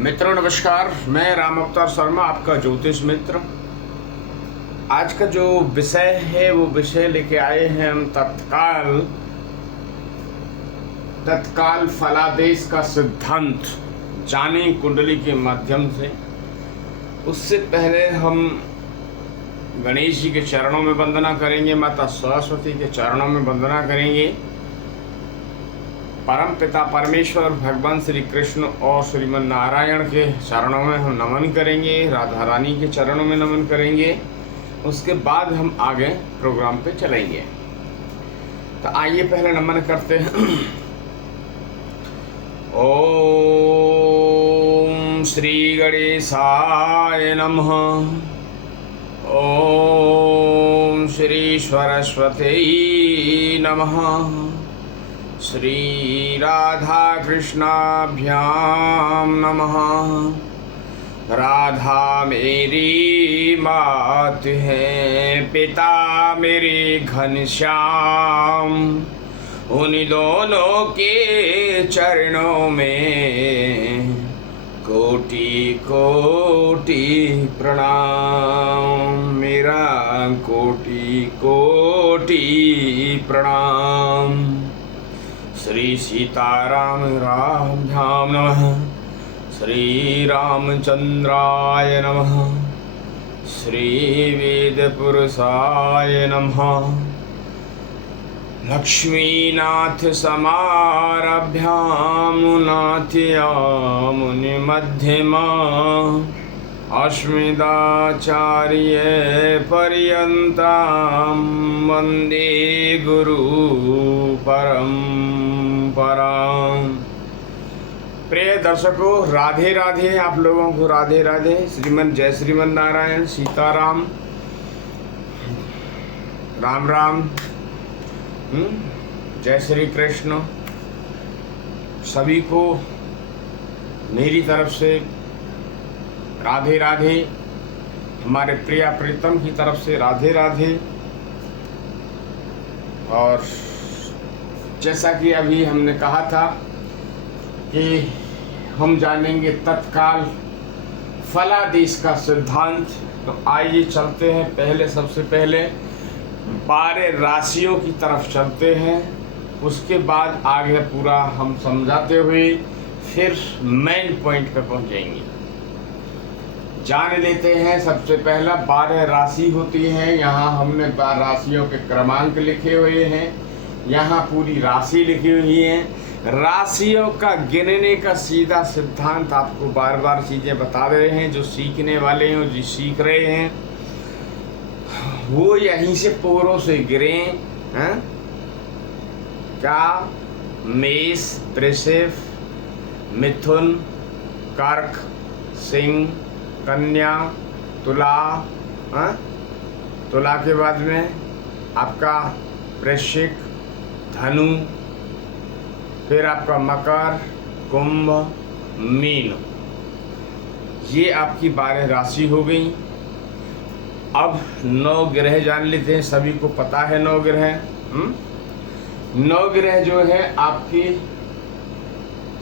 मित्रों नमस्कार, मैं राम अवतार शर्मा, आपका ज्योतिष मित्र। आज का जो विषय है वो विषय लेके आए हैं हम तत्काल फलादेश का सिद्धांत जाने कुंडली के माध्यम से। उससे पहले हम गणेश जी के चरणों में वंदना करेंगे, माता सरस्वती के चरणों में वंदना करेंगे, परम पिता परमेश्वर भगवान श्री कृष्ण और श्रीमन नारायण के चरणों में हम नमन करेंगे, राधा रानी के चरणों में नमन करेंगे। उसके बाद हम आगे प्रोग्राम पे चलेंगे। तो आइए पहले नमन करते हैं। ओम श्री गणेशाय नमः। ओम श्री सरस्वती नमः। श्री राधा कृष्णाभ्यां नमः। राधा मेरी मात है, पिता मेरे घनश्याम, उन दोनों के चरणों में कोटि कोटि प्रणाम, मेरा कोटि कोटि प्रणाम। श्री सीताराम रामभ्याम नमः। श्री रामचंद्राय नमः। श्री वेदपुरुषाय नमः। लक्ष्मीनाथ समारभ्यां नाथयामुनि मध्यमा, अस्मदाचार्य पर्यन्तां वन्दे गुरु परम्परां। प्रिय दर्शकों, राधे राधे। आप लोगों को राधे राधे। जय श्रीमन नारायण, सीताराम, राम राम, जय श्री कृष्ण। सभी को मेरी तरफ से राधे राधे। हमारे प्रिया प्रीतम की तरफ से राधे राधे। और जैसा कि अभी हमने कहा था कि हम जानेंगे तत्काल फलादेश का सिद्धांत। तो आइए चलते हैं। सबसे पहले 12 राशियों की तरफ चलते हैं। उसके बाद आगे पूरा हम समझाते हुए फिर मेन पॉइंट पे पहुंचेंगे। जान लेते हैं। सबसे पहला 12 राशि होती हैं। यहाँ हमने 12 राशियों के क्रमांक लिखे हुए हैं। यहाँ पूरी राशि लिखी हुई है। राशियों का गिनने का सीधा सिद्धांत आपको बार बार चीज़ें बता रहे हैं। जो सीखने वाले हैं, जो सीख रहे हैं, वो यहीं से पोरों से गिरे हैं। क्या मेष, वृषभ, मिथुन, कर्क, सिंह, कन्या, तुला। तुला के बाद में आपका वृश्चिक, धनु, फिर आपका मकर, कुंभ, मीन। ये आपकी 12 राशि हो गई। अब 9 ग्रह जान लेते हैं। सभी को पता है 9 ग्रह। 9 ग्रह जो है आपकी,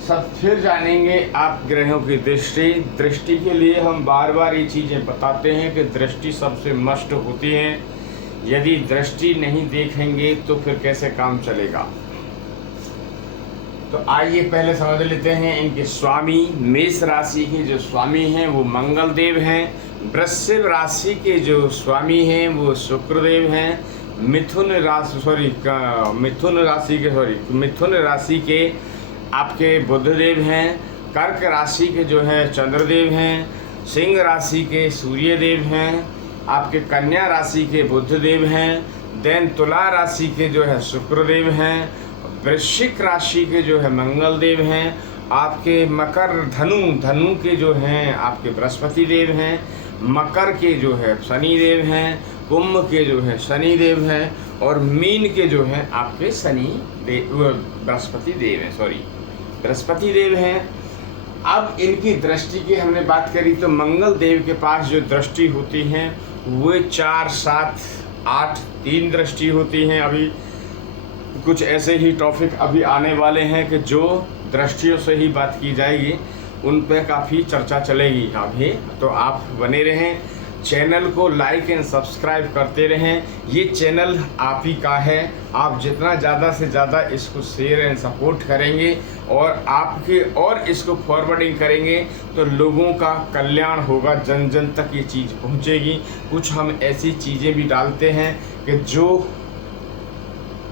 सब फिर जानेंगे आप ग्रहों की दृष्टि के लिए हम बार बार ये चीज़ें बताते हैं कि दृष्टि सबसे मस्ट होती है। यदि दृष्टि नहीं देखेंगे तो फिर कैसे काम चलेगा। तो आइए पहले समझ लेते हैं इनके स्वामी। मेष राशि के जो स्वामी हैं वो मंगल देव हैं। वृश्चिक राशि के जो स्वामी हैं वो शुक्रदेव हैं। मिथुन राशि के आपके बुधदेव हैं। कर्क राशि के जो है चंद्रदेव हैं। सिंह राशि के सूर्यदेव हैं। आपके कन्या राशि के बुधदेव हैं। देन तुला राशि के जो है शुक्रदेव हैं। वृश्चिक राशि के जो है मंगल देव हैं। आपके मकर धनु के जो हैं आपके बृहस्पति देव हैं। मकर के जो है शनि देव हैं। कुंभ के जो है शनि देव हैं। और मीन के जो है आपके बृहस्पति देव हैं। अब इनकी दृष्टि की हमने बात करी तो मंगल देव के पास जो दृष्टि होती हैं वो 4, 7, 8, 3 दृष्टि होती हैं। अभी कुछ ऐसे ही टॉपिक अभी आने वाले हैं कि जो दृष्टियों से ही बात की जाएगी। उन पे काफ़ी चर्चा चलेगी अभी, तो आप बने रहें, चैनल को लाइक एंड सब्सक्राइब करते रहें। ये चैनल आप ही का है, आप जितना ज़्यादा से ज़्यादा इसको शेयर एंड सपोर्ट करेंगे और आपके और इसको फॉरवर्डिंग करेंगे तो लोगों का कल्याण होगा, जन जन तक ये चीज़ पहुंचेगी। कुछ हम ऐसी चीज़ें भी डालते हैं कि जो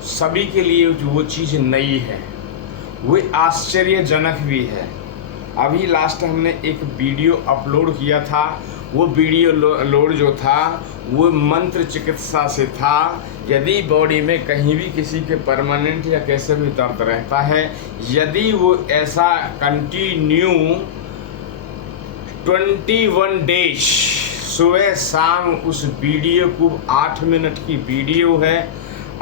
सभी के लिए जो वो चीज़ नई है, वो आश्चर्यजनक भी है। अभी लास्ट हमने एक वीडियो अपलोड किया था, वो वीडियो लोड जो था वो मंत्र चिकित्सा से था। यदि बॉडी में कहीं भी किसी के परमानेंट या कैसे भी दर्द रहता है, यदि वो ऐसा कंटिन्यू 21 डेज सुबह शाम उस वीडियो को 8 मिनट की वीडियो है,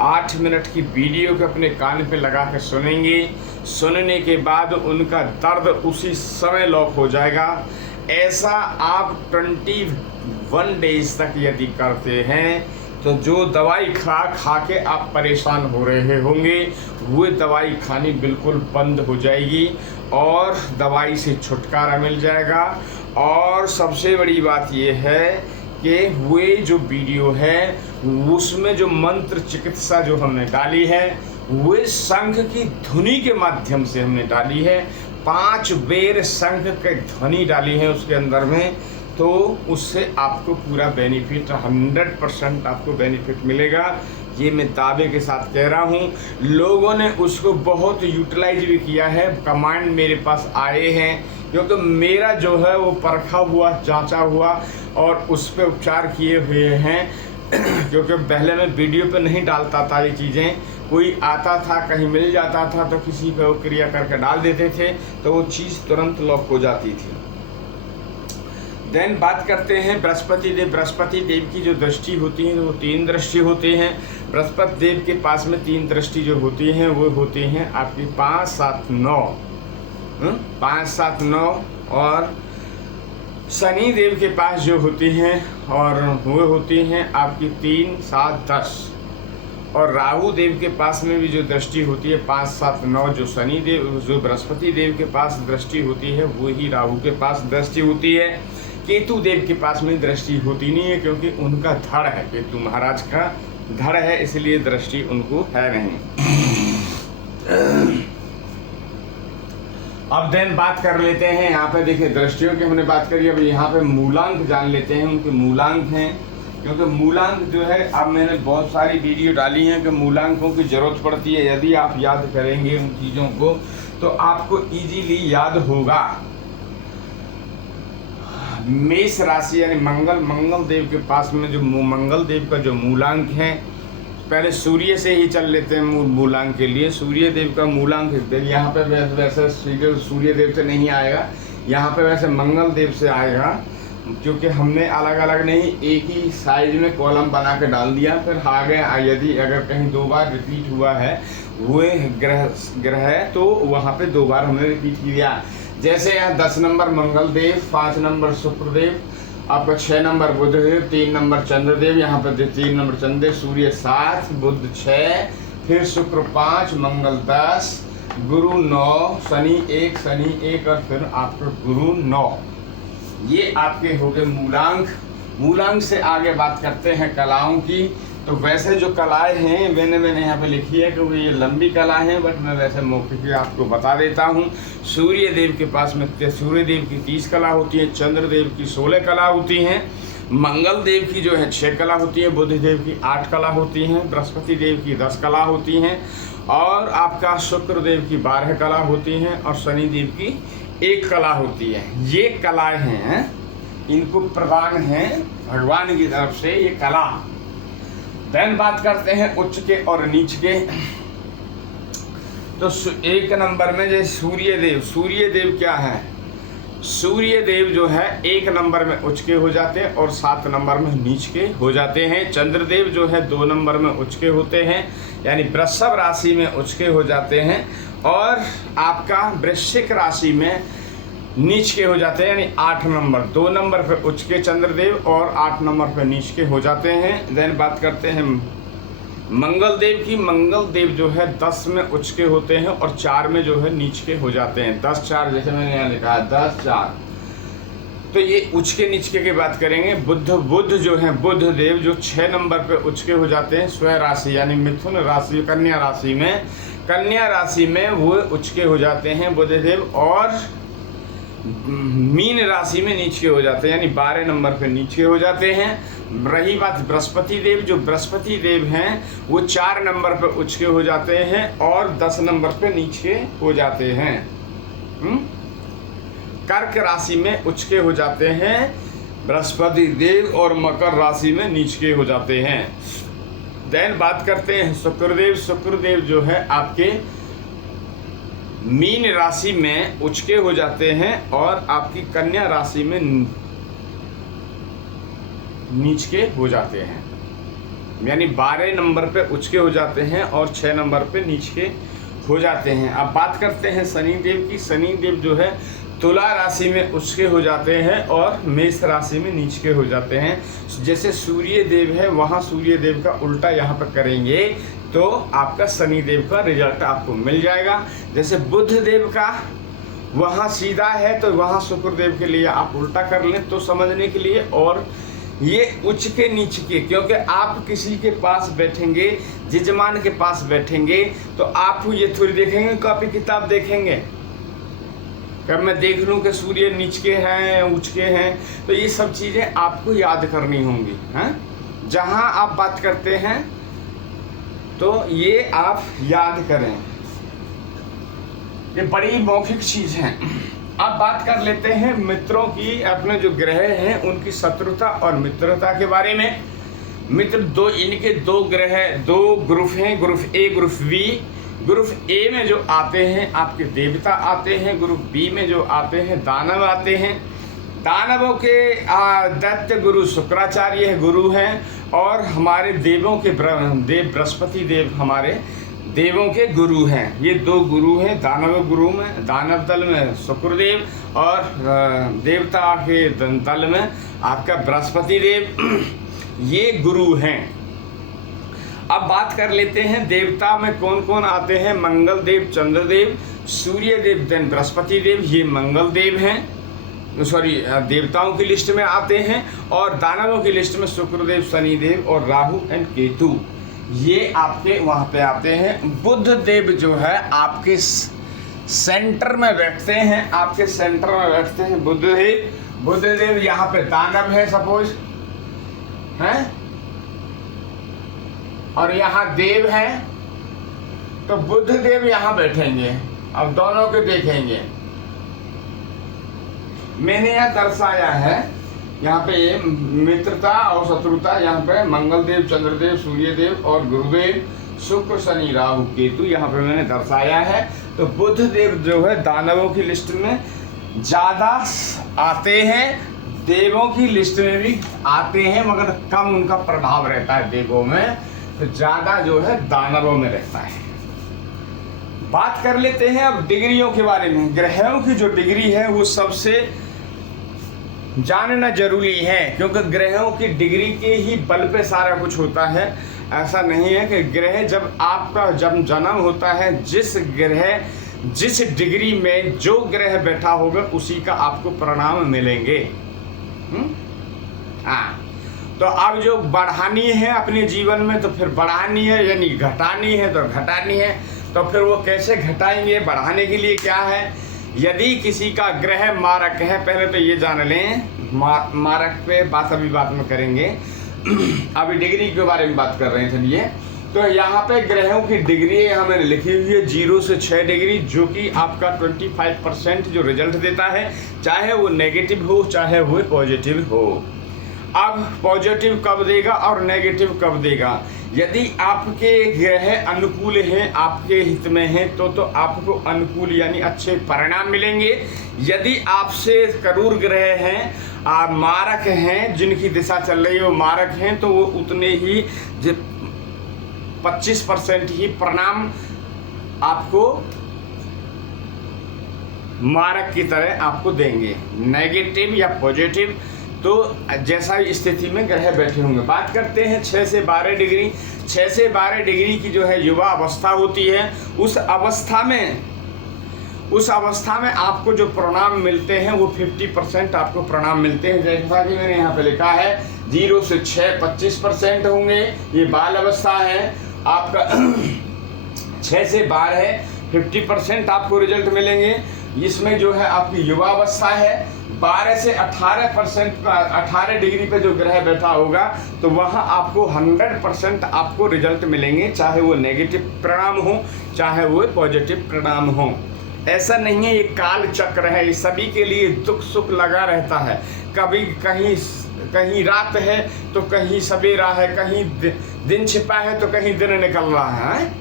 8 मिनट की वीडियो को अपने कान पे लगा के सुनेंगे, सुनने के बाद उनका दर्द उसी समय लॉक हो जाएगा। ऐसा आप 21 डेज तक यदि करते हैं तो जो दवाई खा के आप परेशान हो रहे होंगे, वो दवाई खानी बिल्कुल बंद हो जाएगी और दवाई से छुटकारा मिल जाएगा। और सबसे बड़ी बात ये है कि वे जो वीडियो है उसमें जो मंत्र चिकित्सा जो हमने डाली है, वे शंख की ध्वनि के माध्यम से हमने डाली है। 5 बेर शंख की ध्वनि डाली है उसके अंदर में, तो उससे आपको पूरा बेनिफिट 100% आपको बेनिफिट मिलेगा। ये मैं दावे के साथ कह रहा हूँ। लोगों ने उसको बहुत यूटिलाइज भी किया है, कमांड मेरे पास आए हैं, क्योंकि मेरा जो है वो परखा हुआ, जांचा हुआ और उस पर उपचार किए हुए हैं। क्योंकि पहले मैं वीडियो पे नहीं डालता था ये चीज़ें, कोई आता था कहीं मिल जाता था तो किसी पे वो क्रिया करके डाल देते थे तो वो चीज़ तुरंत लॉक हो जाती थी। देन बात करते हैं बृहस्पति देव। बृहस्पति देव की जो दृष्टि होती है वो 3 दृष्टि होती हैं। बृहस्पति देव के पास में 3 दृष्टि जो होती हैं वो होती हैं आपकी 5, 7, 9, 5, 7, 9। और शनि देव के पास जो होती हैं और वो होती हैं आपकी 3, 7, 10। और राहु देव के पास में भी जो दृष्टि होती है 5, 7, 9, जो शनि देव जो बृहस्पति देव के पास दृष्टि होती है वही राहु के पास दृष्टि होती है। केतु देव के पास में दृष्टि होती नहीं है, क्योंकि उनका धड़ है, केतु महाराज का धड़ है, इसलिए दृष्टि उनको है नहीं। अब देन बात कर लेते हैं, यहाँ पे देखिए दृष्टियों की हमने बात करी, अब यहाँ पे मूलांक जान लेते हैं। उनके मूलांक हैं, क्योंकि मूलांक जो है अब मैंने बहुत सारी वीडियो डाली हैं कि मूलांकों की ज़रूरत पड़ती है। यदि आप याद करेंगे उन चीज़ों को तो आपको इजीली याद होगा। मेष राशि यानी मंगल देव के पास में जो मंगल देव का जो मूलांक है, पहले सूर्य से ही चल लेते हैं मूलांक के लिए। सूर्य देव का मूलांक यहाँ पे वैसे सूर्य देव से नहीं आएगा, यहाँ पे वैसे मंगल देव से आएगा, क्योंकि हमने अलग अलग नहीं एक ही साइज में कॉलम बना के डाल दिया। फिर आगे यदि अगर कहीं 2 बार रिपीट हुआ है वो ग्रह है तो वहाँ पे 2 बार हमने रिपीट किया। जैसे यहाँ 10 नंबर मंगल देव, 5 नंबर शुक्रदेव, आपका 6 नंबर बुधदेव, 3 नंबर चंद्रदेव, यहाँ पर 3 नंबर चंद्र, सूर्य 7, बुध 6, फिर शुक्र 5, मंगल 10, गुरु 9, शनि 1 और फिर आपका गुरु 9। ये आपके हो गए मूलांक। मूलांक से आगे बात करते हैं कलाओं की। तो वैसे जो कलाएं हैं मैंने यहाँ पे लिखी है कि वो ये लंबी कला हैं, बट मैं वैसे मौके पे आपको बता देता हूँ। सूर्य देव के पास में सूर्य देव की 30 कला होती है, चंद्र देव की 16 कला होती हैं, मंगल देव की जो है 6 कला होती है, बुध देव की 8 कला होती हैं, बृहस्पति देव की 10 कला होती हैं, और आपका शुक्र देव की 12 कला होती हैं, और शनि देव की 1 कला होती है। ये कलाएँ हैं, इनको प्रदान है भगवान की तरफ से ये कला। देन बात करते हैं उच्च के और नीच के। तो 1 नंबर में जैसे सूर्य देव क्या है, सूर्य देव जो है 1 नंबर में उच्च के हो जाते हैं और 7 नंबर में नीच के हो जाते हैं। चंद्रदेव जो है 2 नंबर में उच्च के होते हैं, यानी वृषभ राशि में उच्च के हो जाते हैं, और आपका वृश्चिक राशि में नीच के हो जाते हैं, यानी 8 नंबर, 2 नंबर पे उच्च के चंद्रदेव और 8 नंबर पे नीच के हो जाते हैं। देन बात करते हैं मंगल देव जो है 10 में उच्च के होते हैं और 4 में जो है नीच के हो जाते हैं। 10 4 जैसे मैंने यहाँ लिखा है 10 4, तो ये उच्च के नीच के बात करेंगे। बुध जो है बुध देव जो 6 नंबर पे उच्च के हो जाते हैं स्वयं राशि यानी मिथुन राशि कन्या राशि में वो उच्च के हो जाते हैं बुध देव, और मीन राशि में नीच के हो जाते हैं यानी 12 नंबर पे नीच के हो जाते हैं। रही बात बृहस्पति देव, जो बृहस्पति देव हैं वो 4 नंबर पे उच्च के हो जाते हैं और 10 नंबर पे नीच के हो जाते हैं। कर्क राशि में उच्च के हो जाते हैं बृहस्पति देव और मकर राशि में नीच के हो जाते हैं। देन बात करते हैं शुक्रदेव जो है आपके मीन राशि में उच्च के हो जाते हैं और आपकी कन्या राशि में नीच के हो जाते हैं, यानी 12 नंबर पे उच्च के हो जाते हैं और 6 नंबर पे नीच के हो जाते हैं। अब बात करते हैं शनिदेव की। शनिदेव जो है तुला राशि में उच्च के हो जाते हैं और मेष राशि में नीच के हो जाते हैं। जैसे सूर्य देव है वहाँ सूर्य देव का उल्टा यहाँ पर करेंगे तो आपका शनिदेव का रिजल्ट आपको मिल जाएगा। जैसे बुध देव का वहाँ सीधा है तो वहाँ शुक्रदेव के लिए आप उल्टा कर लें तो समझने के लिए। और ये उच्च के नीच के, क्योंकि आप किसी के पास बैठेंगे, यजमान के पास बैठेंगे तो आप ये थोड़ी देखेंगे कॉपी किताब देखेंगे कब मैं देख लूँ कि सूर्य नीच के हैं उच्च के हैं, तो ये सब चीज़ें आपको याद करनी होंगी। हैं जहाँ आप बात करते हैं तो ये आप याद करें, ये बड़ी मौखिक चीज़ है। अब बात कर लेते हैं मित्रों की, अपने जो ग्रह हैं उनकी शत्रुता और मित्रता के बारे में। मित्र इनके 2 ग्रह 2 ग्रुप हैं, group A group B. Group A में जो आते हैं आपके देवता आते हैं, ग्रुप बी में जो आते हैं दानव आते हैं। दानवों के दैत्य गुरु शुक्राचार्य गुरु हैं और हमारे देवों के देव बृहस्पति देव हमारे देवों के गुरु हैं। ये 2 गुरु हैं दानव गुरु में, दानव दल में शुक्रदेव और देवता के दल में आपका बृहस्पति देव, ये गुरु हैं। अब बात कर लेते हैं देवता में कौन कौन आते हैं। मंगल देव, चंद्रदेव, सूर्य देव, देन बृहस्पति देव, ये मंगल देव हैं, देवताओं की लिस्ट में आते हैं। और दानवों की लिस्ट में शुक्रदेव, शनिदेव और राहु एंड केतु, ये आपके वहाँ पे आते हैं। बुध देव जो है आपके सेंटर में बैठते हैं, आपके सेंटर में बैठते हैं बुध देव यहाँ पे दानव है सपोज हैं, और यहाँ देव है तो बुध देव यहाँ बैठेंगे। अब दोनों को देखेंगे, मैंने यह दर्शाया है यहाँ पे मित्रता और शत्रुता, यहाँ पे मंगल देव, चंद्रदेव, सूर्यदेव और गुरुदेव, शुक्र, शनि, राहु, केतु यहाँ पे मैंने दर्शाया है। तो बुध देव जो है दानवों की लिस्ट में ज़्यादा आते हैं, देवों की लिस्ट में भी आते हैं मगर कम उनका प्रभाव रहता है देवों में, तो ज़्यादा जो है दानवों में रहता है। बात कर लेते हैं अब डिग्रियों के बारे में। ग्रहों की जो डिग्री है वो सबसे जानना जरूरी है, क्योंकि ग्रहों की डिग्री के ही बल पे सारा कुछ होता है। ऐसा नहीं है कि ग्रह जब आपका जन्म होता है, जिस ग्रह जिस डिग्री में जो ग्रह बैठा होगा उसी का आपको परिणाम मिलेंगे। हाँ, तो अब जो बढ़ानी है अपने जीवन में तो फिर बढ़ानी है, यानी घटानी है तो घटानी है। तो फिर वो कैसे घटाएंगे, बढ़ाने के लिए क्या है। यदि किसी का ग्रह मारक है, पहले तो ये जान लें, मारक पे अभी बात में करेंगे, अभी डिग्री के बारे में बात कर रहे हैं। चलिए, तो यहाँ पे ग्रहों की डिग्री यहाँ मैंने लिखी हुई है 0 से 6 डिग्री, जो कि आपका 25% जो रिजल्ट देता है, चाहे वो नेगेटिव हो चाहे वो पॉजिटिव हो। अब पॉजिटिव कब देगा और नेगेटिव कब देगा। यदि आपके ग्रह अनुकूल हैं, आपके हित में हैं, तो आपको अनुकूल यानी अच्छे परिणाम मिलेंगे। यदि आपसे करूर ग्रह हैं, आप मारक हैं, जिनकी दिशा चल रही है वो मारक हैं, तो वो उतने ही 25% ही परिणाम आपको मारक की तरह आपको देंगे, नेगेटिव या पॉजिटिव, तो जैसा स्थिति में ग्रह बैठे होंगे। बात करते हैं 6 से 12 डिग्री। 6 से 12 डिग्री की जो है युवा अवस्था होती है। उस अवस्था में आपको जो परिणाम मिलते हैं वो 50% आपको परिणाम मिलते हैं। जैसा कि मैंने यहाँ पे लिखा है 0 से 6 25% होंगे, ये बाल अवस्था है। आपका 6 से 12 है 50% आपको रिजल्ट मिलेंगे। इसमें जो है आपकी युवा अवस्था है। 12 से 18% 18 डिग्री पे जो ग्रह बैठा होगा तो वहाँ आपको 100% आपको रिजल्ट मिलेंगे, चाहे वो नेगेटिव परिणाम हो चाहे वो पॉजिटिव परिणाम हो। ऐसा नहीं है, ये काल चक्र है, ये सभी के लिए दुख सुख लगा रहता है। कभी कहीं रात है तो कहीं सवेरा है, कहीं दिन छिपा है तो कहीं दिन निकल रहा है।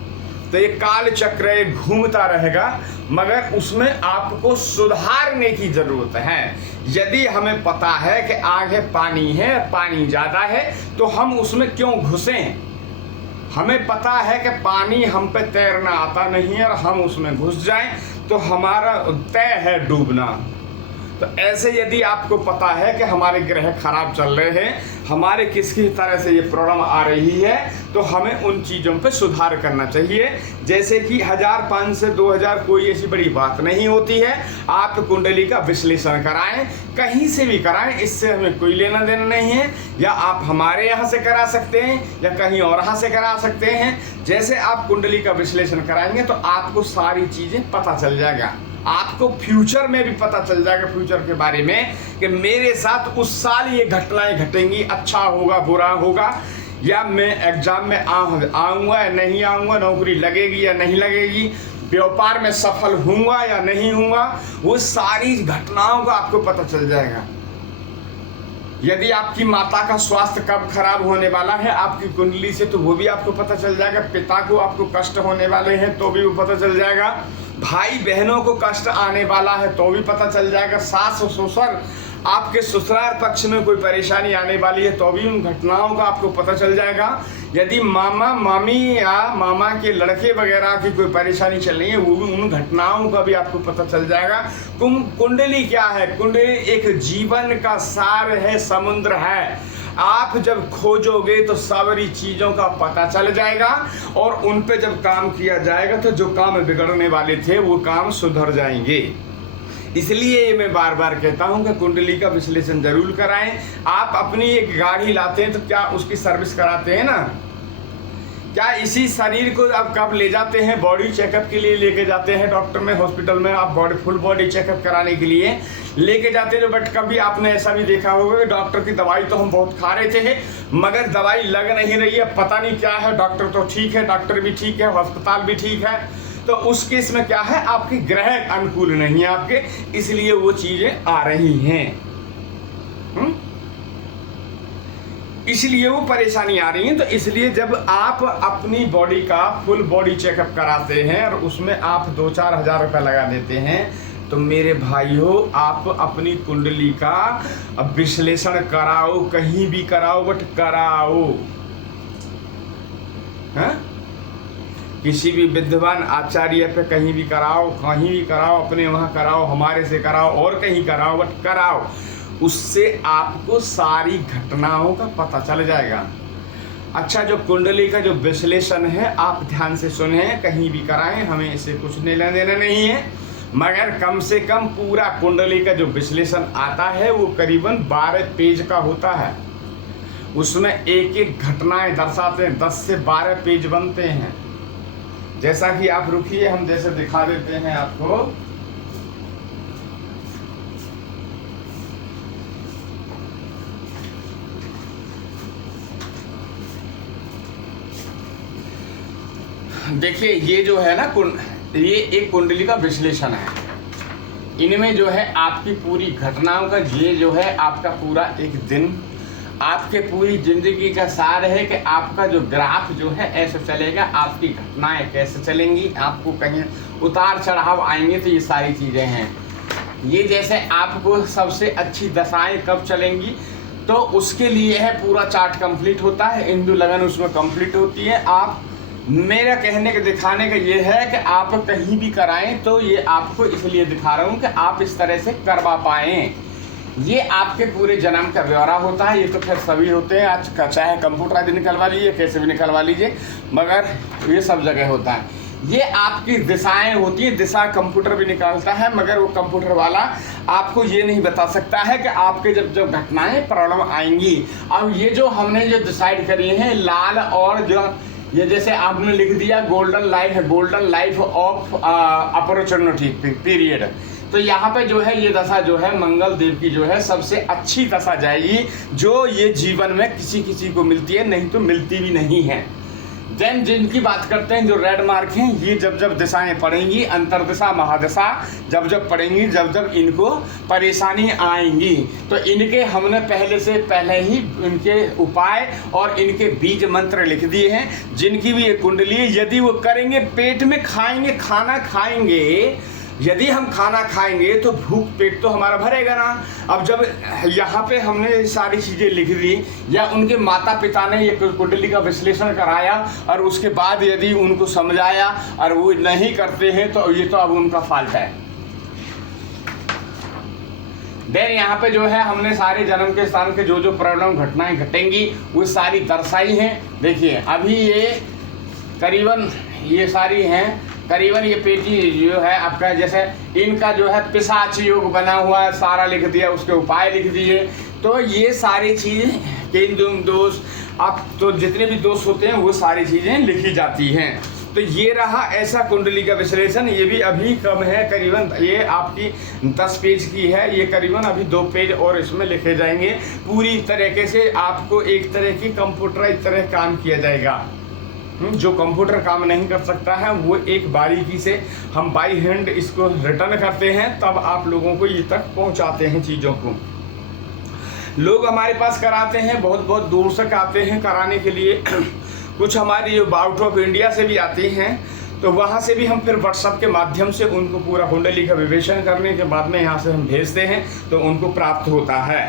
तो ये काल चक्र ये घूमता रहेगा, मगर उसमें आपको सुधारने की जरूरत है। यदि हमें पता है कि आगे पानी है, पानी ज़्यादा है, तो हम उसमें क्यों घुसें? हमें पता है कि पानी हम पे तैरना आता नहीं है और हम उसमें घुस जाएं तो हमारा तय है डूबना। तो ऐसे यदि आपको पता है कि हमारे ग्रह खराब चल रहे हैं, हमारे किस तरह से ये प्रॉब्लम आ रही है, तो हमें उन चीज़ों पे सुधार करना चाहिए। जैसे कि 1000, 500, 2000 कोई ऐसी बड़ी बात नहीं होती है। आप कुंडली का विश्लेषण कराएं, कहीं से भी कराएं, इससे हमें कोई लेना देना नहीं है। या आप हमारे यहाँ से करा सकते हैं या कहीं और यहाँ से करा सकते हैं। जैसे आप कुंडली का विश्लेषण कराएंगे तो आपको सारी चीज़ें पता चल जाएगा। आपको फ्यूचर में भी पता चल जाएगा, फ्यूचर के बारे में, कि मेरे साथ उस साल ये घटनाएं घटेंगी, अच्छा होगा बुरा होगा, या मैं एग्जाम में आऊँगा या नहीं आऊँगा, नौकरी लगेगी या नहीं लगेगी, व्यापार में सफल होऊंगा या नहीं होऊंगा, वो सारी घटनाओं का आपको पता चल जाएगा। यदि आपकी माता का स्वास्थ्य कब खराब होने वाला है आपकी कुंडली से, तो वो भी आपको पता चल जाएगा। पिता को आपको कष्ट होने वाले हैं तो भी वो पता चल जाएगा। भाई बहनों को कष्ट आने वाला है तो भी पता चल जाएगा। सास ससुर, आपके ससुराल पक्ष में कोई परेशानी आने वाली है तो भी उन घटनाओं का आपको पता चल जाएगा। यदि मामा मामी या मामा के लड़के वगैरह की कोई परेशानी चल रही है, वो भी उन घटनाओं का भी आपको पता चल जाएगा। कुंडली क्या है? कुंडली एक जीवन का सार है, समुद्र है। आप जब खोजोगे तो सारी चीज़ों का पता चल जाएगा और उन पे जब काम किया जाएगा तो जो काम बिगड़ने वाले थे वो काम सुधर जाएंगे। इसलिए मैं बार बार कहता हूं कि कुंडली का विश्लेषण जरूर कराएं। आप अपनी एक गाड़ी लाते हैं तो क्या उसकी सर्विस कराते हैं ना? क्या इसी शरीर को आप कब ले जाते हैं? बॉडी चेकअप के लिए लेके जाते हैं डॉक्टर में, हॉस्पिटल में आप फुल बॉडी चेकअप कराने के लिए लेके जाते हैं। बट कभी आपने ऐसा भी देखा होगा कि डॉक्टर की दवाई तो हम बहुत खा रहे थे मगर दवाई लग नहीं रही है, पता नहीं क्या है। डॉक्टर तो ठीक है, डॉक्टर भी ठीक है, अस्पताल भी ठीक है, तो उस केस में क्या है, आपके ग्रह अनुकूल नहीं है आपके, इसलिए वो चीजें आ रही हैं। इसलिए वो परेशानी आ रही है। तो इसलिए जब आप अपनी बॉडी का फुल बॉडी चेकअप कराते हैं और उसमें आप 2-4 हज़ार रुपये लगा देते हैं, तो मेरे भाइयों आप अपनी कुंडली का विश्लेषण कराओ, कहीं भी कराओ, बट कराओ। हैं? किसी भी विद्वान आचार्य पे कहीं भी कराओ, अपने वहाँ कराओ, हमारे से कराओ और कहीं कराओ, बट कराओ। उससे आपको सारी घटनाओं का पता चल जाएगा। अच्छा, जो कुंडली का जो विश्लेषण है आप ध्यान से सुने, कहीं भी कराएं, हमें इससे कुछ लेना देना नहीं है, मगर कम से कम पूरा कुंडली का जो विश्लेषण आता है वो करीबन 12 पेज का होता है। उसमें एक एक घटनाएं दर्शाते हैं, 10 से 12 पेज बनते हैं। जैसा कि आप रुकिए, हम जैसे दिखा देते हैं आपको। देखिए, ये जो है ना ये एक कुंडली का विश्लेषण है। इनमें जो है आपकी पूरी घटनाओं का, ये जो है आपका पूरा एक दिन, आपके पूरी जिंदगी का सार है कि आपका जो ग्राफ जो है ऐसे चलेगा, आपकी घटनाएं कैसे चलेंगी, आपको कहीं उतार चढ़ाव आएंगे, तो ये सारी चीज़ें हैं। ये जैसे आपको सबसे अच्छी दशाएं कब चलेंगी, तो उसके लिए है पूरा चार्ट कंप्लीट होता है, इंदु लगन उसमें कंप्लीट होती है। आप, मेरा कहने के दिखाने का ये है कि आप कहीं भी कराएं, तो ये आपको इसलिए दिखा रहा हूँ कि आप इस तरह से करवा पाएँ। ये आपके पूरे जन्म का ब्यौरा होता है। ये तो खैर सभी होते हैं, आज का चाहे कंप्यूटर आदि निकलवा लीजिए, कैसे भी निकलवा लीजिए, मगर ये सब जगह होता है। ये आपकी दिशाएं होती हैं, दिशा कंप्यूटर भी निकालता है, मगर वो कंप्यूटर वाला आपको ये नहीं बता सकता है कि आपके जब जब घटनाएं प्रॉब्लम आएंगी। अब ये जो हमने जो डिसाइड करी है लाल और जो ये जैसे आपने लिख दिया golden life of opportunity period, तो यहाँ पे जो है ये दशा जो है मंगल देव की जो है सबसे अच्छी दशा जाएगी, जो ये जीवन में किसी किसी को मिलती है, नहीं तो मिलती भी नहीं है। देन जिनकी बात करते हैं जो रेड मार्क हैं, ये जब जब दिशाएं पड़ेंगी, अंतरदिशा महादशा जब जब पड़ेंगी, जब जब इनको परेशानी आएंगी, तो इनके हमने पहले ही इनके उपाय और इनके बीज मंत्र लिख दिए हैं। जिनकी भी ये कुंडली है, यदि वो करेंगे, पेट में खाएंगे, खाना खाएंगे, यदि हम खाना खाएंगे तो भूख पेट तो हमारा भरेगा ना। अब जब यहाँ पे हमने सारी चीज़ें लिख दी या उनके माता पिता ने ये कुंडली का विश्लेषण कराया और उसके बाद यदि उनको समझाया और वो नहीं करते हैं, तो ये तो अब उनका फॉल्ट है। देन यहाँ पे जो है हमने सारे जन्म के स्थान के जो जो प्रॉब्लम घटनाएं घटेंगी वो सारी दर्शाई हैं। देखिए अभी ये करीबन ये सारी हैं, करीबन ये पेटी जो है आपका, जैसे इनका जो है पिशाच योग बना हुआ है, सारा लिख दिया, उसके उपाय लिख दिए। तो ये सारी चीज़ें केंद्र दोष, अब तो जितने भी दोष होते हैं वो सारी चीज़ें लिखी जाती हैं। तो ये रहा ऐसा कुंडली का विश्लेषण। ये भी अभी कम है, करीबन ये आपकी 10 पेज की है, ये करीबन अभी 2 पेज और इसमें लिखे जाएंगे। पूरी तरीके से आपको एक तरह की कंप्यूटर इस तरह काम किया जाएगा। जो कंप्यूटर काम नहीं कर सकता है वो एक बारीकी से हम बाई हैंड इसको रिटर्न करते हैं, तब आप लोगों को ये तक पहुंचाते हैं चीज़ों को। लोग हमारे पास कराते हैं, बहुत बहुत दूर से आते हैं कराने के लिए। कुछ हमारी आउट ऑफ इंडिया से भी आती हैं, तो वहाँ से भी हम फिर व्हाट्सएप के माध्यम से उनको पूरा कुंडली का विवेचन करने के बाद में यहाँ से हम भेजते हैं, तो उनको प्राप्त होता है।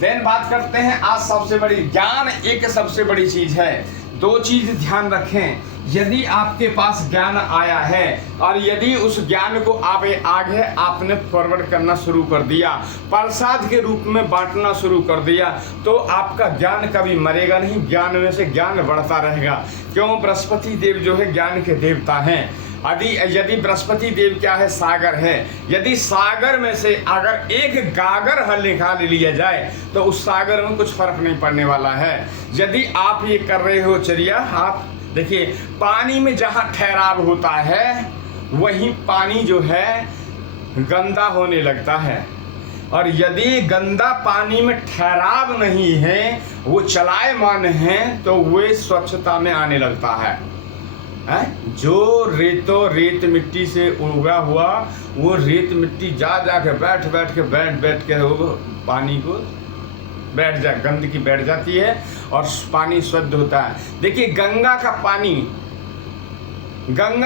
देन बात करते हैं आज सबसे बड़ी ज्ञान, एक सबसे बड़ी चीज़ है। 2 चीज़ ध्यान रखें, यदि आपके पास ज्ञान आया है और यदि उस ज्ञान को आप आगे आपने फॉरवर्ड करना शुरू कर दिया, प्रसाद के रूप में बांटना शुरू कर दिया, तो आपका ज्ञान कभी मरेगा नहीं, ज्ञान में से ज्ञान बढ़ता रहेगा। क्यों? बृहस्पति देव जो है ज्ञान के देवता हैं। यदि बृहस्पति देव क्या है? सागर है। यदि सागर में से अगर एक गागर हल निकाल लिया जाए तो उस सागर में कुछ फर्क नहीं पड़ने वाला है। यदि आप ये कर रहे हो चर्या, आप देखिए पानी में जहाँ ठहराव होता है वहीं पानी जो है गंदा होने लगता है, और यदि गंदा पानी में ठहराव नहीं है, वो चलायमान है, तो वे स्वच्छता में आने लगता है। जो रेत मिट्टी से उगा हुआ, वो रेत मिट्टी जा के बैठ के वो पानी को गंदगी बैठ जाती है और पानी शुद्ध होता है। देखिए गंगा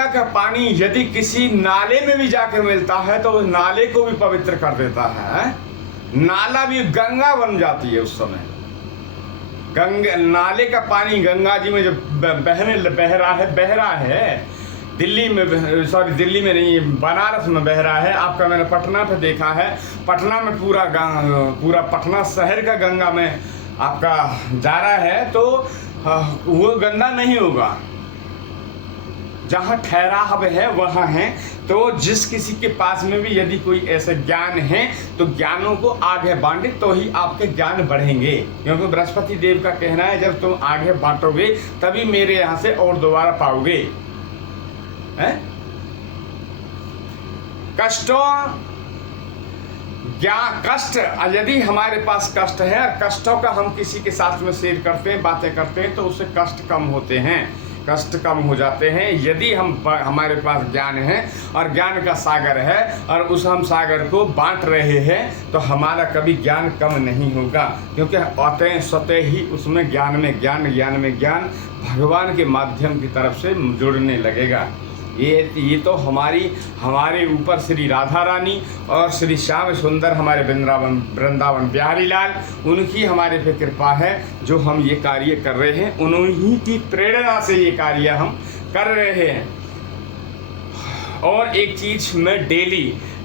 का पानी यदि किसी नाले में भी जाके मिलता है तो उस नाले को भी पवित्र कर देता है। नाला भी गंगा बन जाती है उस समय। नाले का पानी गंगा जी में जब बह रहा है, दिल्ली में नहीं, बनारस में बह रहा है। आपका मैंने पटना पे देखा है, पटना में पूरा पटना शहर का गंगा में आपका जा रहा है, तो वो गंदा नहीं होगा। जहाँ ठहराव है वहाँ है। तो जिस किसी के पास में भी यदि कोई ऐसे ज्ञान है तो ज्ञानों को आगे बांटे तो ही आपके ज्ञान बढ़ेंगे, क्योंकि बृहस्पति देव का कहना है जब तुम आगे बांटोगे तभी मेरे यहाँ से और दोबारा पाओगे। कष्ट यदि हमारे पास कष्ट है और कष्टों का हम किसी के साथ में शेयर करते हैं, बातें करते हैं, तो उससे कष्ट कम होते हैं, कष्ट कम हो जाते हैं। यदि हमारे पास ज्ञान है और ज्ञान का सागर है और उस हम सागर को बांट रहे हैं, तो हमारा कभी ज्ञान कम नहीं होगा, क्योंकि अतः स्वतः ही उसमें ज्ञान में ज्ञान भगवान के माध्यम की तरफ से जुड़ने लगेगा। ये तो हमारे ऊपर श्री राधा रानी और श्री श्याम सुंदर हमारे वृंदावन बिहारी लाल, उनकी हमारे पे कृपा है जो हम ये कार्य कर रहे हैं। उन्हीं की प्रेरणा से ये कार्य हम कर रहे हैं। और एक चीज़ मैं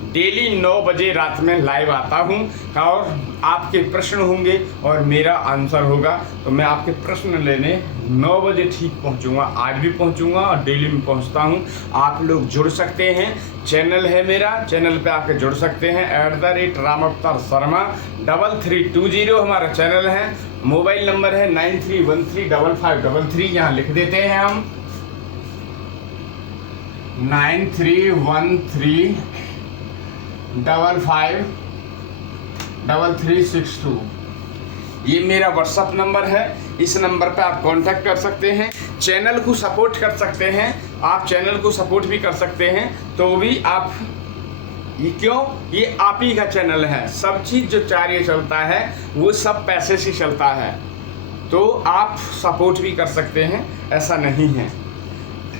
डेली 9 बजे रात में लाइव आता हूँ और आपके प्रश्न होंगे और मेरा आंसर होगा। तो मैं आपके प्रश्न लेने 9 बजे ठीक पहुँचूँगा, आज भी पहुँचूँगा और डेली में पहुँचता हूँ। आप लोग जुड़ सकते हैं, चैनल है मेरा, चैनल पे आके जुड़ सकते हैं। @रामावतार शर्मा 3320 हमारा चैनल है। मोबाइल नंबर है 93135533, यहाँ लिख देते हैं हम 9313553362। ये मेरा व्हाट्सअप नंबर है, इस नंबर पे आप कांटेक्ट कर सकते हैं। चैनल को सपोर्ट कर सकते हैं, आप चैनल को सपोर्ट भी कर सकते हैं। तो भी आप ये क्यों, ये आप ही का चैनल है। सब चीज़ जो कार्य चलता है वो सब पैसे से चलता है, तो आप सपोर्ट भी कर सकते हैं, ऐसा नहीं है।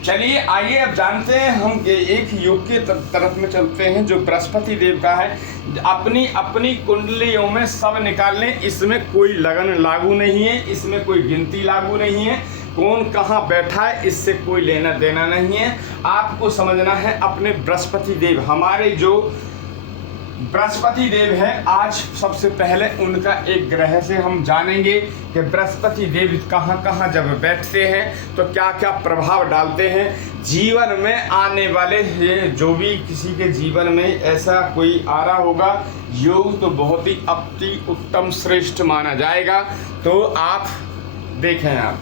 चलिए आइए अब जानते हैं हम एक योग के तरफ में चलते हैं जो बृहस्पति देव का है। अपनी अपनी कुंडलियों में सब निकाल लें, इसमें कोई लगन लागू नहीं है, इसमें कोई गिनती लागू नहीं है, कौन कहाँ बैठा है इससे कोई लेना देना नहीं है। आपको समझना है अपने बृहस्पति देव, हमारे जो बृहस्पति देव है, आज सबसे पहले उनका एक ग्रह से हम जानेंगे कि बृहस्पति देव कहाँ कहाँ जब बैठते हैं तो क्या क्या प्रभाव डालते हैं जीवन में आने वाले। जो भी किसी के जीवन में ऐसा कोई आ रहा होगा योग तो बहुत ही अति उत्तम श्रेष्ठ माना जाएगा। तो आप देखें, आप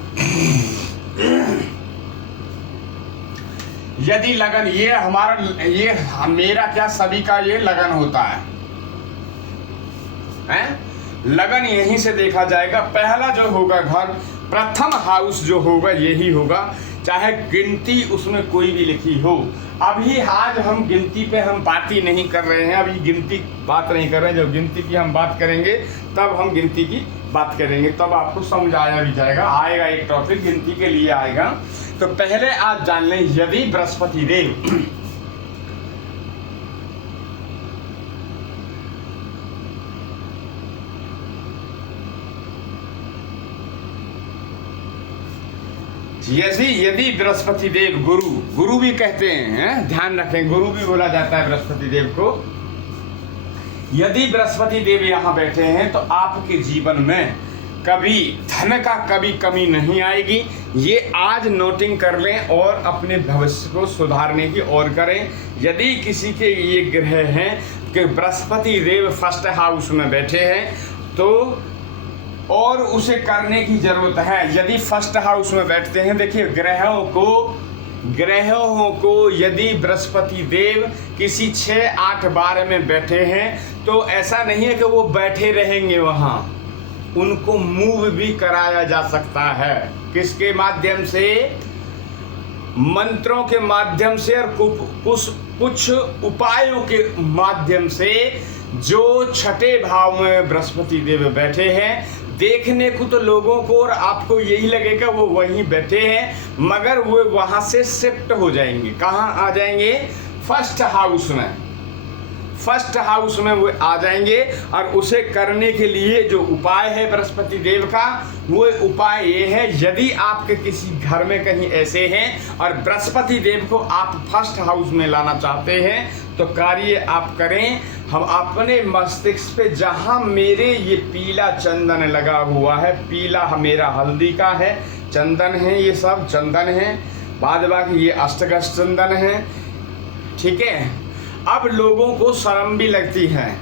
यदि लगन, ये हमारा, ये मेरा क्या सभी का ये लगन होता है, लगन यहीं से देखा जाएगा। पहला जो होगा घर, प्रथम हाउस जो होगा यही होगा, चाहे गिनती उसमें कोई भी लिखी हो। अभी आज हम गिनती पे हम बात ही नहीं कर रहे हैं, अभी गिनती बात नहीं कर रहे हैं। जब गिनती की हम बात करेंगे तब हम गिनती की बात करेंगे, तब आपको समझ आया भी जाएगा। आएगा एक टॉपिक गिनती के लिए आएगा। तो पहले आज जान लें, यदि बृहस्पति देव यदि बृहस्पति देव गुरु भी कहते हैं, ध्यान रखें, गुरु भी बोला जाता है बृहस्पति देव को। यदि बृहस्पति देव यहाँ बैठे हैं तो आपके जीवन में कभी धन का कभी कमी नहीं आएगी। ये आज नोटिंग कर लें और अपने भविष्य को सुधारने की ओर करें। यदि किसी के ये ग्रह हैं कि बृहस्पति देव फर्स्ट हाउस में बैठे हैं तो और उसे करने की जरूरत है। यदि फर्स्ट हाउस में बैठते हैं, देखिए ग्रहों को यदि बृहस्पति देव किसी 6-8 12 में बैठे हैं तो ऐसा नहीं है कि वो बैठे रहेंगे वहाँ, उनको मूव भी कराया जा सकता है। किसके माध्यम से? मंत्रों के माध्यम से और कुछ उपायों के माध्यम से। जो छठे भाव में बृहस्पति देव बैठे हैं, देखने को तो लोगों को और आपको यही लगेगा वो वहीं बैठे हैं, मगर वो वहां से शिफ्ट हो जाएंगे। कहाँ आ जाएंगे? फर्स्ट हाउस में। फर्स्ट हाउस में वो आ जाएंगे और उसे करने के लिए जो उपाय है बृहस्पति देव का, वो उपाय ये है, यदि आपके किसी घर में कहीं ऐसे हैं और बृहस्पति देव को आप फर्स्ट हाउस में लाना चाहते हैं तो कार्य आप करें। हम अपने मस्तिष्क पे, जहाँ मेरे ये पीला चंदन लगा हुआ है, पीला मेरा हल्दी का है, चंदन है, ये सब चंदन है, बाद बाकी ये अष्टगंध चंदन है, ठीक है। अब लोगों को शर्म भी लगती है,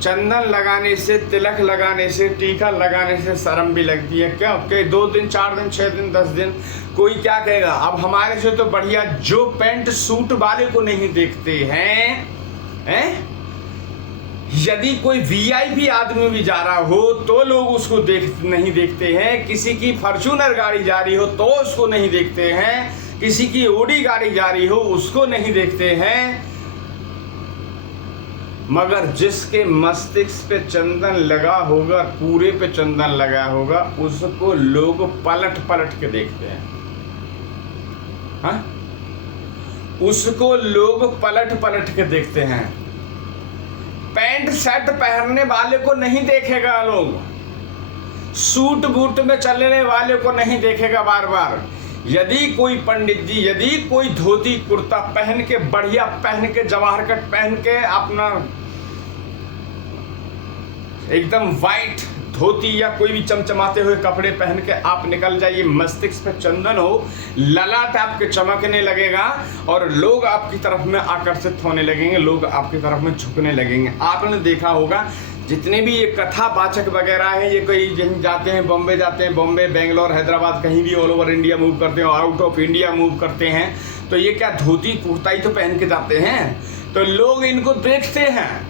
चंदन लगाने से, तिलक लगाने से, टीका लगाने से शर्म भी लगती है। क्यों? कि 2 दिन 4 दिन 6 दिन 10 दिन कोई क्या कहेगा। अब हमारे से तो बढ़िया जो पैंट सूट वाले को नहीं देखते हैं, यदि कोई वीआईपी आदमी भी जा रहा हो तो लोग उसको नहीं देखते हैं। किसी की फॉर्च्यूनर गाड़ी जा रही हो तो उसको नहीं देखते हैं, किसी की ओडी गाड़ी जा रही हो उसको नहीं देखते हैं, मगर जिसके मस्तिष्क पे चंदन लगा होगा, पूरे पे चंदन लगा होगा, उसको लोग पलट पलट के देखते हैं। हाँ, उसको लोग पलट पलट के देखते हैं। पैंट शर्ट पहनने वाले को नहीं देखेगा लोग, सूट बूट में चलने वाले को नहीं देखेगा बार बार। यदि कोई पंडित जी यदि कोई धोती कुर्ता पहन के बढ़िया पहन के जवाहर कट पहन के अपना एकदम वाइट धोती या कोई भी चमचमाते हुए कपड़े पहन के आप निकल जाइए, मस्तिष्क पे चंदन हो, ललाट आपके चमकने लगेगा और लोग आपकी तरफ में आकर्षित होने लगेंगे, लोग आपकी तरफ में झुकने लगेंगे। आपने देखा होगा जितने भी ये कथावाचक वगैरह हैं, ये कहीं जाते हैं, बॉम्बे जाते हैं, बॉम्बे, बेंगलोर, हैदराबाद, कहीं भी ऑल ओवर इंडिया मूव करते हैं, आउट ऑफ इंडिया मूव करते हैं, तो ये क्या धोती कुर्ता ही तो पहन के जाते हैं, तो लोग इनको देखते हैं।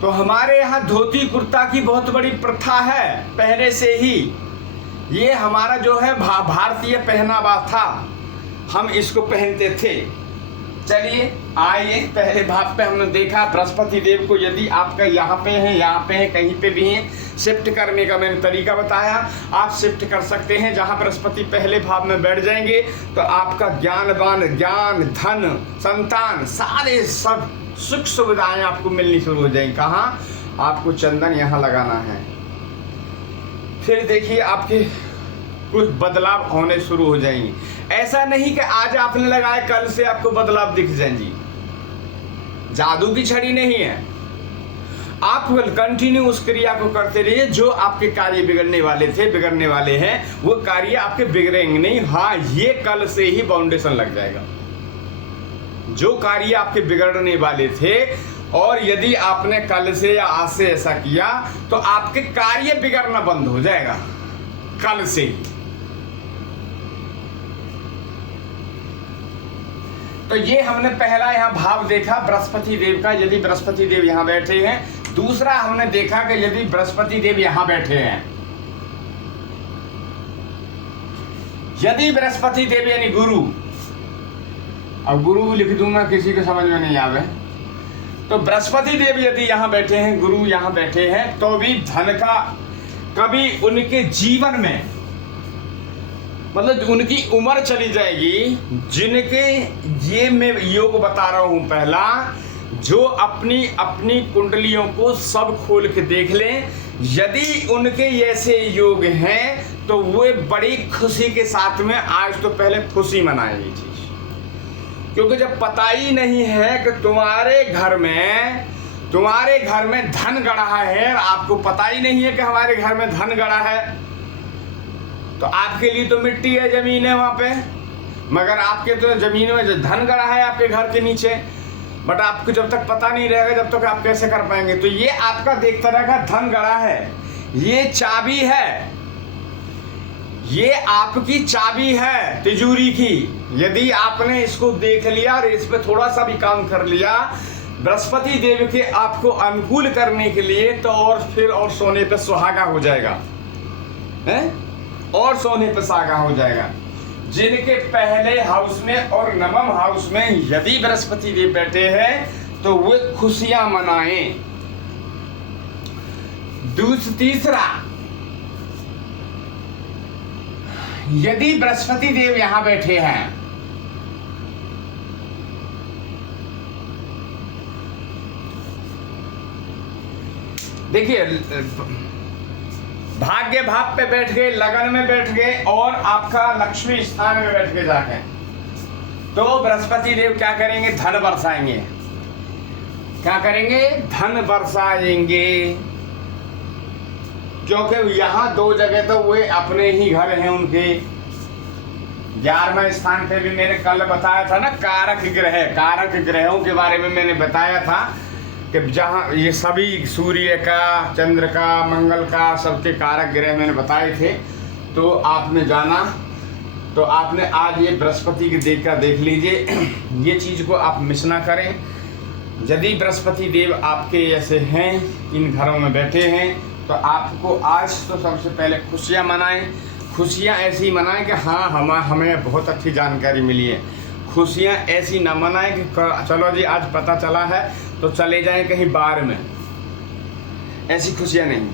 तो हमारे यहाँ धोती कुर्ता की बहुत बड़ी प्रथा है पहले से ही, ये हमारा जो है भारतीय पहनावा था, हम इसको पहनते थे। चलिए आइए, पहले भाग पे हमने देखा बृहस्पति देव को यदि आपका यहाँ पे है, कहीं पे भी है, शिफ्ट करने का मैंने तरीका बताया। आप शिफ्ट कर सकते हैं, जहाँ बृहस्पति पहले भाव में बैठ जाएंगे तो आपका ज्ञान, धन, संतान, सारे सब सुख सुविधाएं आपको मिलनी शुरू हो जाएंगी। कहाँ? आपको चंदन यहाँ लगाना है। फिर देखिए आपके कुछ बदलाव होने शुरू हो जाएंगे। ऐसा नहीं कि आज आपने लगाया कल से आपको बदलाव दिख जाएंगे, जादू की छड़ी नहीं है। आप कंटिन्यू उस क्रिया को करते रहिए, जो आपके कार्य बिगड़ने वाले हैं वो कार्य आपके बिगड़ेंगे नहीं। हाँ, ये कल से ही फाउंडेशन लग जाएगा। जो कार्य आपके बिगड़ने वाले थे और यदि आपने कल से या आज से ऐसा किया तो आपके कार्य बिगड़ना बंद हो जाएगा कल से ही। तो ये हमने पहला यहाँ भाव देखा बृहस्पति देव का, यदि बृहस्पति देव यहाँ बैठे हैं। दूसरा हमने देखा कि यदि बृहस्पति देव यहाँ बैठे हैं, यदि बृहस्पति देव यानी गुरु, अब गुरु लिख दूंगा किसी को समझ में नहीं आवे, तो बृहस्पति देव यदि यहाँ बैठे हैं, गुरु यहाँ बैठे हैं, तो भी धन का कभी उनके जीवन में, मतलब उनकी उम्र चली जाएगी, जिनके ये मैं योग बता रहा हूं पहला, जो अपनी अपनी कुंडलियों को सब खोल के देख लें, यदि उनके ऐसे योग हैं तो वे बड़ी खुशी के साथ में आज तो पहले खुशी मनाएंगे चीज, क्योंकि जब पता ही नहीं है कि तुम्हारे घर में धन गड़ा है, आपको पता ही नहीं है कि हमारे घर में धन गड़ा है, तो आपके लिए तो मिट्टी है, जमीन है वहां पे, मगर आपके तो जमीन में जो धन गड़ा है आपके घर के नीचे, बट आपको जब तक पता नहीं रहेगा जब तक आप कैसे कर पाएंगे। तो ये आपका देख तरह का धन गड़ा है, ये चाबी है, ये आपकी चाबी है तिजोरी की। यदि आपने इसको देख लिया और इस पे थोड़ा सा भी काम कर लिया बृहस्पति देव के आपको अनुकूल करने के लिए, तो और फिर और सोने पे सुहागा हो जाएगा, हैं? और सोने पे सुहागा हो जाएगा। जिनके पहले हाउस में और नवम हाउस में यदि बृहस्पति देव बैठे हैं तो वे खुशियां मनाएं। तीसरा, यदि बृहस्पति देव यहां बैठे हैं, देखिए भाग्य भाव पे बैठ गए, लगन में बैठ गए और आपका लक्ष्मी स्थान में बैठ के जाके, तो बृहस्पति देव क्या करेंगे? धन बरसाएंगे। क्या करेंगे? धन बरसाएंगे, क्योंकि यहाँ दो जगह तो वे अपने ही घर हैं उनके। 11वें स्थान पे भी मैंने कल बताया था ना, कारक ग्रहों के बारे में मैंने बताया था कि जहाँ ये सभी सूर्य का, चंद्र का, मंगल का, सबके कारक ग्रह मैंने बताए थे। तो आपने जाना, तो आपने आज ये बृहस्पति के देख लीजिए, ये चीज़ को आप मिस ना करें। यदि बृहस्पति देव आपके ऐसे हैं, इन घरों में बैठे हैं, तो आपको आज तो सबसे पहले खुशियाँ मनाएं। खुशियाँ ऐसी मनाएं कि हाँ हमें बहुत अच्छी जानकारी मिली है। खुशियाँ ऐसी ना मनाएं कि चलो जी आज पता चला है तो चले जाएं कहीं बाहर में, ऐसी खुशियाँ नहीं।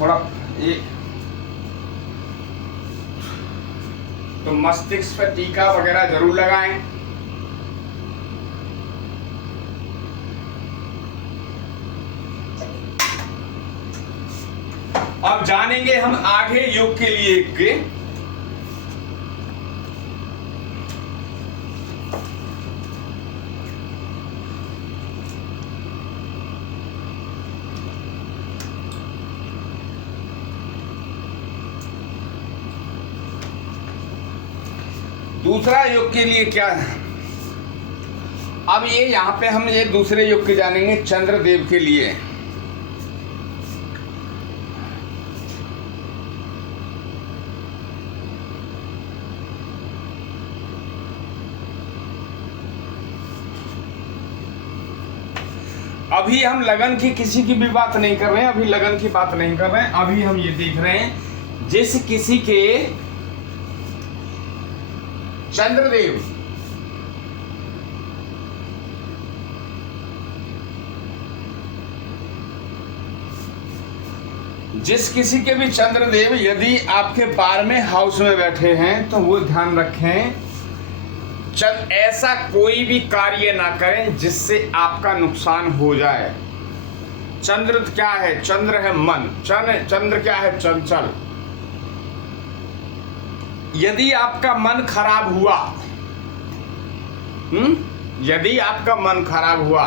थोड़ा ये तो मस्तिष्क पर टीका वगैरह जरूर लगाएं। अब जानेंगे हम आगे योग के लिए के दूसरा योग के लिए क्या है। अब ये यहाँ पे हम ये दूसरे योग के जानेंगे चंद्रदेव के लिए। अभी हम लगन की किसी की भी बात नहीं कर रहे हैं, अभी लगन की बात नहीं कर रहे हैं। अभी हम ये देख रहे हैं जिस किसी के चंद्रदेव जिस किसी के भी चंद्रदेव यदि आपके 12वें हाउस में बैठे हैं तो वो ध्यान रखें, ऐसा कोई भी कार्य ना करें जिससे आपका नुकसान हो जाए। चंद्र क्या है? चंद्र है मन। चंद्र क्या है? चंचल। यदि आपका मन खराब हुआ, यदि आपका मन खराब हुआ,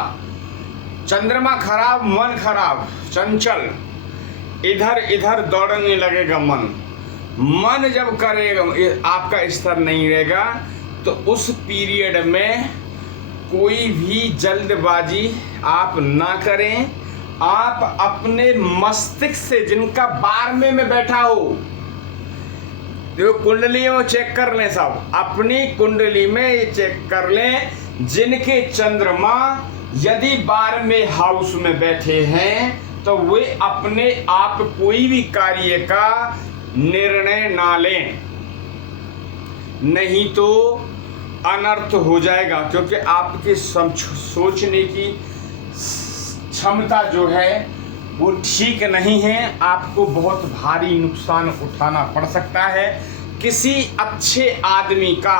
चंद्रमा खराब, मन खराब, चंचल, इधर इधर दौड़ने लगेगा मन जब करेगा, आपका स्तर नहीं रहेगा, तो उस पीरियड में कोई भी जल्दबाजी आप ना करें। आप अपने मस्तिष्क से, जिनका 12वें में बैठा हो, देखो कुंडली में चेक कर लें, सब अपनी कुंडली में ये चेक कर लें, जिनके चंद्रमा यदि 12वें हाउस में बैठे हैं तो वे अपने आप कोई भी कार्य का निर्णय ना लें, नहीं तो अनर्थ हो जाएगा। क्योंकि आपकी सोचने की क्षमता जो है वो ठीक नहीं है, आपको बहुत भारी नुकसान उठाना पड़ सकता है। किसी अच्छे आदमी का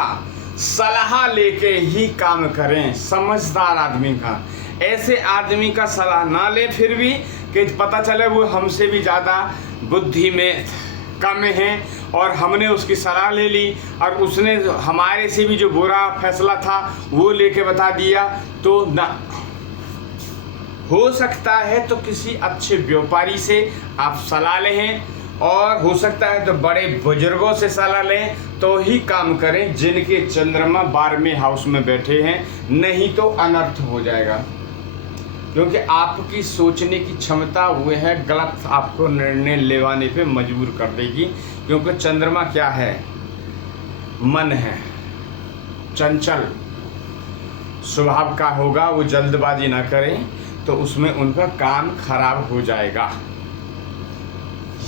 सलाह लेके ही काम करें, समझदार आदमी का। ऐसे आदमी का सलाह ना ले फिर भी कि पता चले वो हमसे भी ज़्यादा बुद्धि में कम है और हमने उसकी सलाह ले ली और उसने हमारे से भी जो बुरा फैसला था वो लेके बता दिया, तो ना हो सकता है तो किसी अच्छे व्यापारी से आप सलाह लें, और हो सकता है तो बड़े बुजुर्गों से सलाह लें, तो ही काम करें जिनके चंद्रमा 12वें हाउस में बैठे हैं, नहीं तो अनर्थ हो जाएगा। क्योंकि आपकी सोचने की क्षमता वो है गलत आपको निर्णय लेवाने पे मजबूर कर देगी। क्योंकि चंद्रमा क्या है? मन है, चंचल स्वभाव का होगा, वो जल्दबाजी ना करें तो उसमें उनका काम खराब हो जाएगा।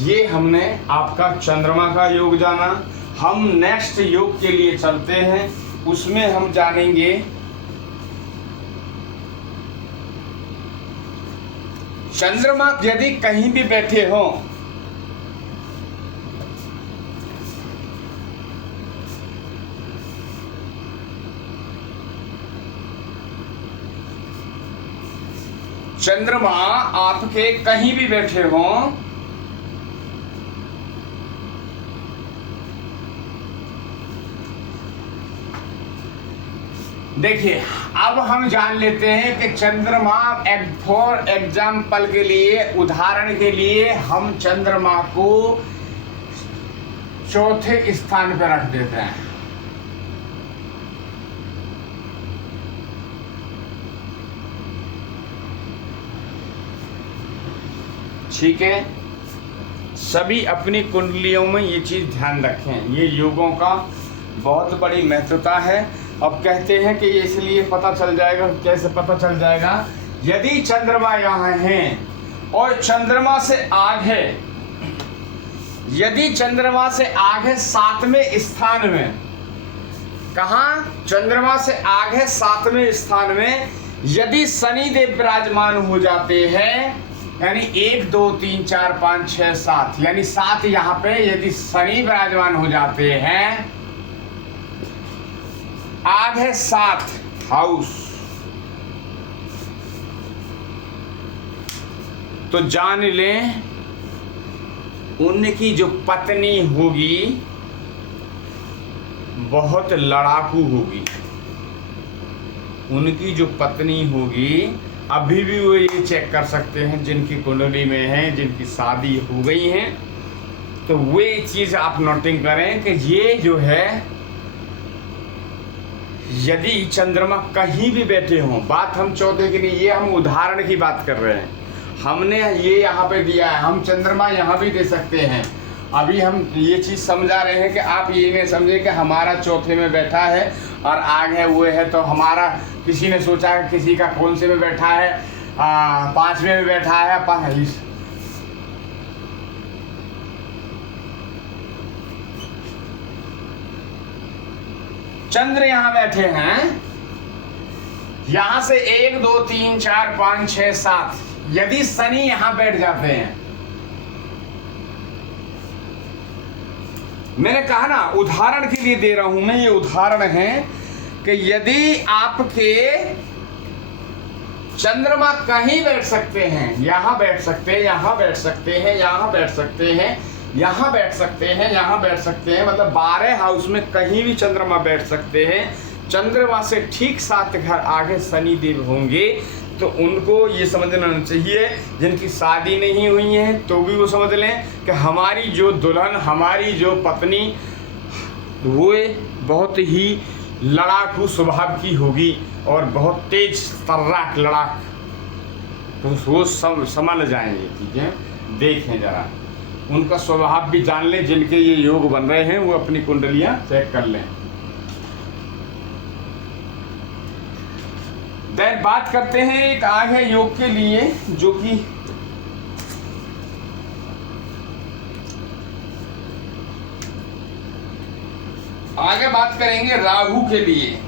ये हमने आपका चंद्रमा का योग जाना। हम नेक्स्ट योग के लिए चलते हैं, उसमें हम जानेंगे चंद्रमा यदि कहीं भी बैठे हों, चंद्रमा आपके कहीं भी बैठे हों, देखिए अब हम जान लेते हैं कि चंद्रमा फॉर एग्जाम्पल के लिए, उदाहरण के लिए हम चंद्रमा को चौथे स्थान पर रख देते हैं। ठीक है, सभी अपनी कुंडलियों में ये चीज़ ध्यान रखें। ये योगों का बहुत बड़ी महत्वता है। अब कहते हैं कि ये इसलिए पता चल जाएगा, कैसे पता चल जाएगा? यदि चंद्रमा यहाँ हैं और चंद्रमा से आगे, यदि चंद्रमा से आगे 7वें स्थान में, कहाँ? चंद्रमा से आगे 7वें स्थान में यदि शनि देव विराजमान हो जाते हैं, यानी 1 2 3 4 5 6 7, यानी 7 यहाँ पे यदि शनि विराजमान हो जाते हैं, आगे 7 हाउस, तो जान लें उनकी जो पत्नी होगी बहुत लड़ाकू होगी। उनकी जो पत्नी होगी, अभी भी वो ये चेक कर सकते हैं जिनकी कुंडली में है, जिनकी शादी हो गई है, तो वे चीज़ आप नोटिंग करें कि ये जो है, यदि चंद्रमा कहीं भी बैठे हों, बात हम चौथे की नहीं, ये हम उदाहरण की बात कर रहे हैं। हमने ये यहाँ पे दिया है, हम चंद्रमा यहाँ भी दे सकते हैं। अभी हम ये चीज़ समझा रहे हैं कि आप ये नहीं समझे कि हमारा चौथे में बैठा है और आगे हुए है, तो हमारा किसी ने सोचा कि किसी का कौन से में बैठा है, 5वें में बैठा है, चंद्र यहाँ बैठे हैं, यहां से 1 2 3 4 5 6 7, यदि शनि यहां बैठ जाते हैं, मैंने कहा ना उदाहरण के लिए दे रहा हूं मैं, ये उदाहरण है कि यदि आपके चंद्रमा कहीं बैठ सकते हैं, यहां बैठ सकते हैं, यहां बैठ सकते हैं, यहां बैठ सकते हैं, यहाँ बैठ सकते हैं, यहाँ बैठ सकते हैं, मतलब 12 हाउस में कहीं भी चंद्रमा बैठ सकते हैं। चंद्रमा से ठीक 7 घर आगे शनि देव होंगे, तो उनको ये समझना चाहिए, जिनकी शादी नहीं हुई है तो भी वो समझ लें कि हमारी जो दुल्हन, हमारी जो पत्नी, वो बहुत ही लड़ाकू स्वभाव की होगी और बहुत तेज तर्राक लड़ाक, तो वो समझ जाएंगे। ठीक है, देखें जरा, उनका स्वभाव भी जान लें। जिनके ये योग बन रहे हैं वो अपनी कुंडलियां चेक कर लें। देन बात करते हैं एक आगे योग के लिए, जो कि आगे बात करेंगे राहु के लिए।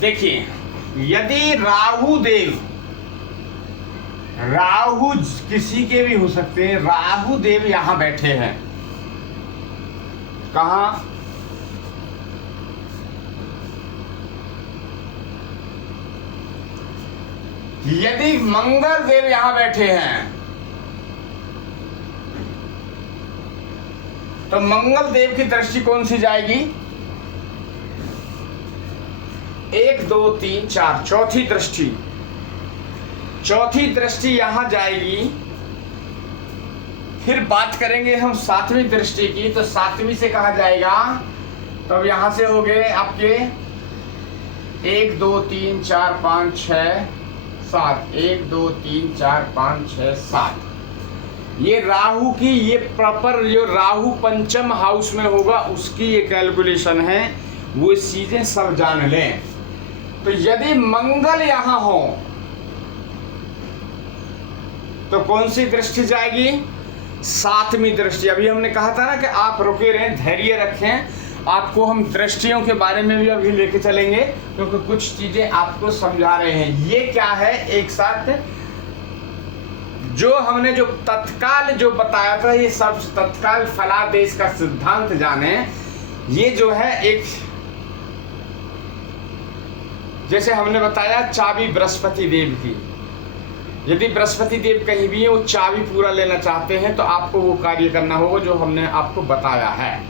देखिए, यदि राहु देव, राहु किसी के भी हो सकते हैं, राहु देव यहां बैठे हैं, कहां? यदि मंगल देव यहां बैठे हैं, तो मंगल देव की दृष्टि कौन सी जाएगी? 1 2 3 4, चौथी दृष्टि, चौथी दृष्टि यहां जाएगी। फिर बात करेंगे हम 7वीं दृष्टि की, तो 7वीं से कहा जाएगा, तब यहां से हो गए आपके 1 2 3 4 5 6 7, 1 2 3 4 5 6 7। ये राहु की, ये प्रॉपर जो राहु पंचम हाउस में होगा उसकी ये कैलकुलेशन है, वो चीजें सब जान लें। तो यदि मंगल यहां हो तो कौन सी दृष्टि जाएगी? 7वीं दृष्टि। अभी हमने कहा था ना कि आप रुके रहें, धैर्य रखें, आपको हम दृष्टियों के बारे में भी अभी लेके चलेंगे, क्योंकि कुछ चीजें आपको समझा रहे हैं। ये क्या है, एक साथ जो हमने जो तत्काल जो बताया था, ये सब तत्काल फलादेश का सिद्धांत जाने। ये जो है एक, जैसे हमने बताया चाबी बृहस्पति देव की, यदि बृहस्पति देव कहीं भी है, वो चाबी पूरा लेना चाहते हैं, तो आपको वो कार्य करना होगा जो हमने आपको बताया है,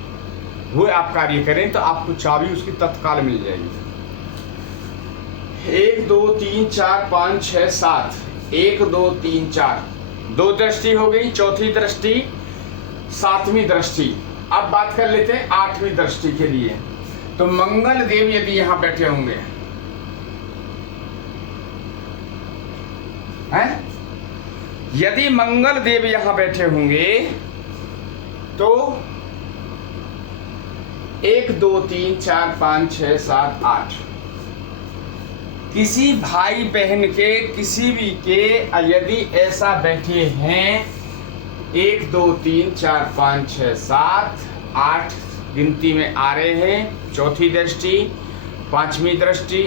वो आप कार्य करें तो आपको चाबी उसकी तत्काल मिल जाएगी। 1 2 3 4 5 6 7, 1 2 3 4, 2 दृष्टि हो गई, चौथी दृष्टि, 7वीं दृष्टि। अब बात कर लेते हैं 8वीं दृष्टि के लिए। तो मंगल देव यदि यहां बैठे होंगे हैं, यदि मंगल देव यहां बैठे होंगे तो 1 2 3 4 5 6 7 8, किसी भाई बहन के, किसी भी के यदि ऐसा बैठे हैं, 1 2 3 4 5 6 7 8 गिनती में आ रहे हैं, चौथी दृष्टि, 5वीं दृष्टि,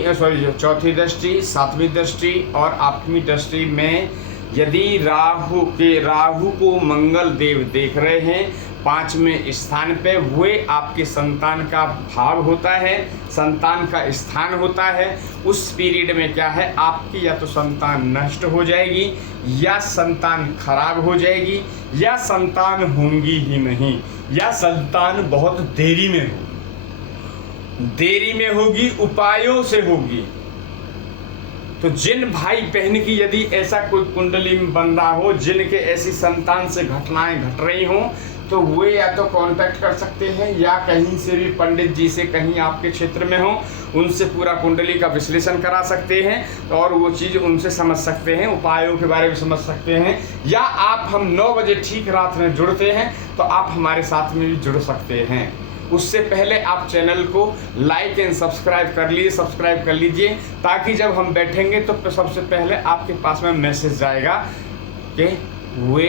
चौथी दृष्टि, 7वीं दृष्टि और 8वीं दृष्टि में यदि राहु को मंगल देव देख रहे हैं, 5वें स्थान पे हुए आपके संतान का भाव होता है, संतान का स्थान होता है। उस पीरियड में क्या है, आपकी या तो संतान नष्ट हो जाएगी, या संतान खराब हो जाएगी, या संतान होंगी ही नहीं, या संतान बहुत देरी में होगी, उपायों से होगी। तो जिन भाई बहन की यदि ऐसा कोई कुंडली में बन रहा हो, जिनके ऐसी संतान से घटनाएं घट रही हों, तो वे या तो कांटेक्ट कर सकते हैं, या कहीं से भी पंडित जी से कहीं आपके क्षेत्र में हो, उनसे पूरा कुंडली का विश्लेषण करा सकते हैं और वो चीज़ उनसे समझ सकते हैं, उपायों के बारे में समझ सकते हैं। या आप हम 9 बजे ठीक रात में जुड़ते हैं तो आप हमारे साथ में भी जुड़ सकते हैं। उससे पहले आप चैनल को लाइक एंड सब्सक्राइब कर लीजिए, ताकि जब हम बैठेंगे तो सबसे पहले आपके पास में मैसेज जाएगा कि वे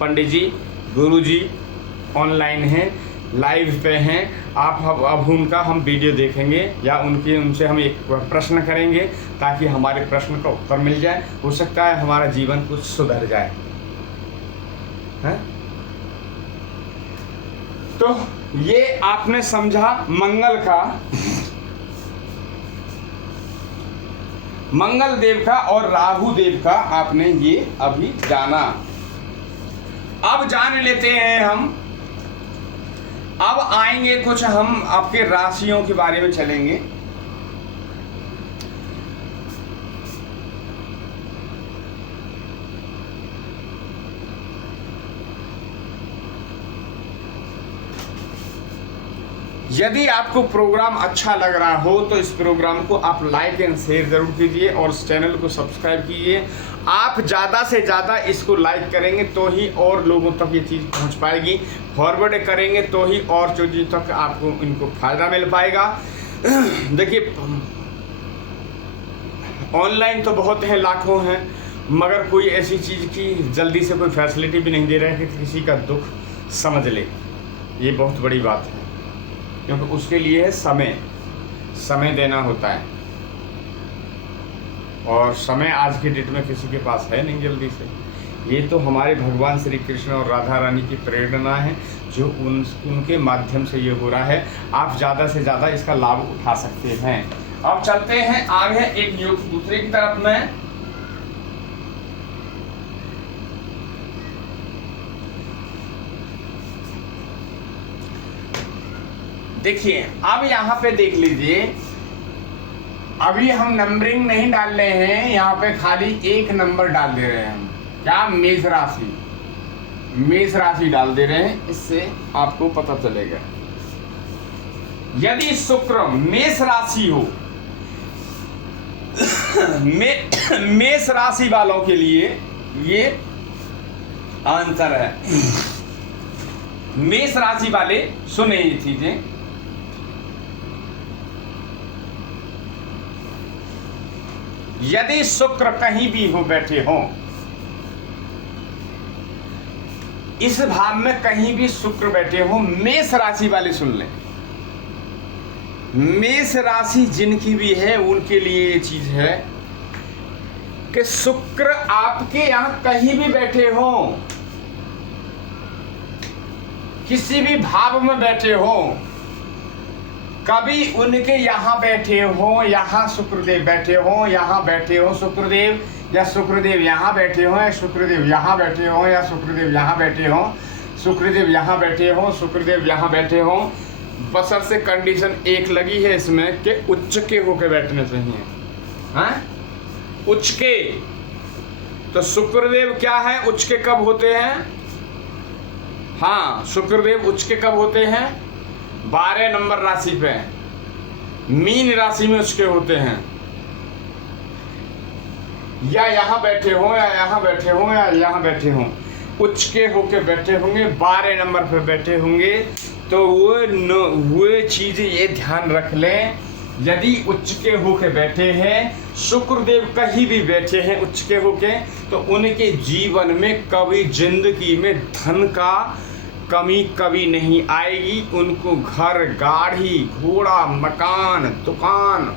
पंडित जी, गुरु जी ऑनलाइन हैं, लाइव पे हैं, आप अब उनका हम वीडियो देखेंगे या उनसे हम एक प्रश्न करेंगे, ताकि हमारे प्रश्न का उत्तर मिल जाए। हो सकता है हमारा जीवन कुछ सुधर जाए, है? तो ये आपने समझा मंगल देव का और राहु देव का आपने ये अभी जाना। अब जान लेते हैं हम, अब आएंगे कुछ हम आपके राशियों के बारे में चलेंगे। यदि आपको प्रोग्राम अच्छा लग रहा हो तो इस प्रोग्राम को आप लाइक एंड शेयर जरूर कीजिए और इस चैनल को सब्सक्राइब कीजिए। आप ज़्यादा से ज़्यादा इसको लाइक करेंगे तो ही और लोगों तक ये चीज़ पहुंच पाएगी, फॉरवर्ड करेंगे तो ही और चीज़ों तक आपको इनको फ़ायदा मिल पाएगा। देखिए, ऑनलाइन तो बहुत हैं, लाखों हैं, मगर कोई ऐसी चीज़ की जल्दी से कोई फैसिलिटी भी नहीं दे रहा है कि किसी का दुख समझ ले। ये बहुत बड़ी बात है, क्योंकि उसके लिए है समय देना होता है, और समय आज की डेट में किसी के पास है नहीं जल्दी से। ये तो हमारे भगवान श्री कृष्ण और राधा रानी की प्रेरणा है, जो उनके माध्यम से ये हो रहा है। आप ज़्यादा से ज़्यादा इसका लाभ उठा सकते हैं। अब चलते हैं आगे एक योग दूसरे की तरफ में। देखिए, अब यहाँ पे देख लीजिए, अभी हम नंबरिंग नहीं डाल रहे हैं, यहाँ पे खाली एक नंबर डाल दे रहे हैं हम। क्या? मेष राशि डाल दे रहे हैं, इससे आपको पता चलेगा। यदि शुक्र मेष राशि हो, मेष राशि वालों के लिए ये आंसर है। मेष राशि वाले सुने ये चीजें। यदि शुक्र कहीं भी हो बैठे हो, इस भाव में कहीं भी शुक्र बैठे हो, मेष राशि वाले सुन लें। मेष राशि जिनकी भी है उनके लिए ये चीज है कि शुक्र आपके यहां कहीं भी बैठे हो, किसी भी भाव में बैठे हो, कभी उनके यहाँ बैठे हो, यहाँ शुक्रदेव बैठे हो, यहाँ बैठे हो शुक्रदेव, या शुक्रदेव यहाँ बैठे हो, या शुक्रदेव यहाँ बैठे हो, या शुक्रदेव यहाँ बैठे हो, शुक्रदेव यहाँ बैठे हो, शुक्रदेव यहाँ बैठे हो, बसर से कंडीशन एक लगी है इसमें कि उच्च के होके बैठने चाहिए। हाँ, उच्च के। तो शुक्रदेव क्या है, उच्च के कब होते हैं? हाँ, शुक्रदेव उच्च के कब होते हैं? 12 नंबर राशि पे, मीन राशि में उसके होते हैं। या यहाँ बैठे हो, या यहाँ बैठे हो, या यहाँ बैठे हो, उच्च के होके बैठे होंगे, 12 नंबर पे बैठे होंगे। तो वो चीज़ ये ध्यान रख लें, यदि उच्च के होके बैठे हैं, शुक्रदेव कहीं भी बैठे हैं उच्च के होके, तो उनके जीवन में कभी जिंदगी में धन का कमी कभी नहीं आएगी। उनको घर, गाड़ी, घोड़ा, मकान, दुकान,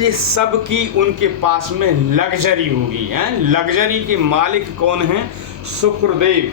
ये सब की उनके पास में लग्जरी होगी। हैं, लग्जरी के मालिक कौन हैं? शुक्रदेव।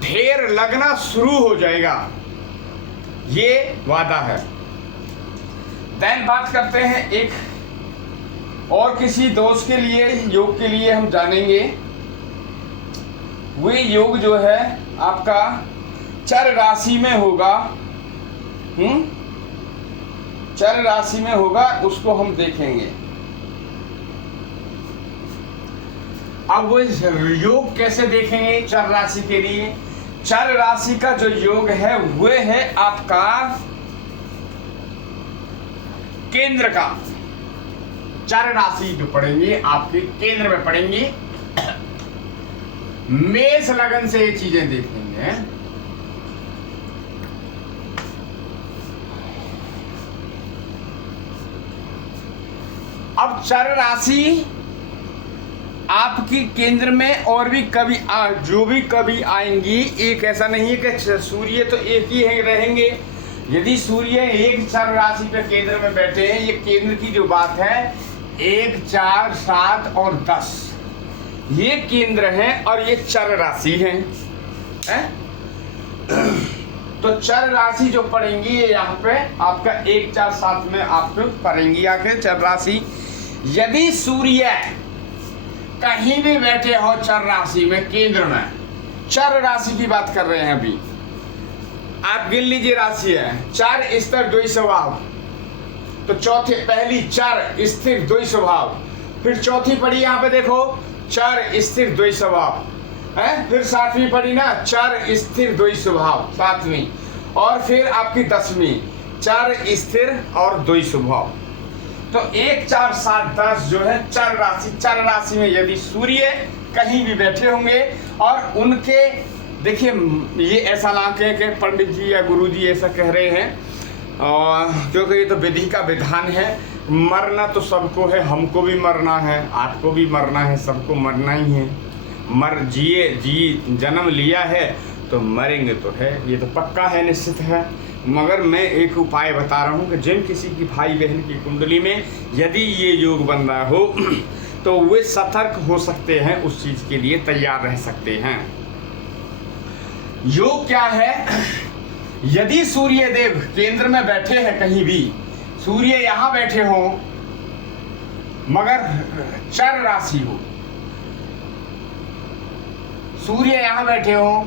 ढेर लगना शुरू हो जाएगा, ये वादा है। देन बात करते हैं एक और किसी दोस्त के लिए, योग के लिए हम जानेंगे। वे योग जो है आपका चर राशि में होगा, चर राशि में होगा, उसको हम देखेंगे। अब वो योग कैसे देखेंगे चर राशि के लिए? चर राशि का जो योग है वो है आपका केंद्र का। चर राशि जो पढ़ेंगे आपके केंद्र में पढ़ेंगी, मेष लगन से ये चीजें देखेंगे। अब चर राशि आपकी केंद्र में और भी कभी जो भी कभी आएंगी, एक ऐसा नहीं है कि सूर्य तो एक ही है रहेंगे। यदि सूर्य एक चर राशि पे केंद्र में बैठे हैं, ये केंद्र की जो बात है 1, 4, 7 और 10 ये केंद्र हैं और ये चर राशि हैं है? तो चर राशि जो पड़ेंगी ये यहाँ पे आपका 1, 4, 7 में आपको पड़ेंगी आके चर राशि। यदि सूर्य कहीं भी बैठे हो चर राशि में केंद्र में, चर राशि की बात कर रहे हैं अभी, आप गिन लीजिए राशि है 4 स्थिर द्वि स्वभाव, तो चौथे पहली 4 स्थिर द्वि स्वभाव, फिर चौथी पड़ी यहाँ पे देखो 4 स्थिर द्वि स्वभाव है, फिर 7वीं पड़ी ना 4 स्थिर द्वि स्वभाव 7वीं, और फिर आपकी 10वीं 4 स्थिर और द्वि स्वभाव। तो 1, 4, 7, 10 जो है चर राशि। चर राशि में यदि सूर्य कहीं भी बैठे होंगे और उनके देखिए, ये ऐसा ना कहें कि पंडित जी या गुरु जी ऐसा कह रहे हैं, और क्योंकि ये तो विधि का विधान है। मरना तो सबको है, हमको भी मरना है, आपको भी मरना है, सबको मरना ही है। जन्म लिया है तो मरेंगे तो है, ये तो पक्का है, निश्चित है। मगर मैं एक उपाय बता रहा हूँ कि जिन किसी की भाई बहन की कुंडली में यदि ये योग बन रहा हो तो वे सतर्क हो सकते हैं, उस चीज के लिए तैयार रह सकते हैं। योग क्या है? यदि सूर्य देव केंद्र में बैठे हैं, कहीं भी सूर्य यहां बैठे हो मगर चर राशि हो, सूर्य यहां बैठे हो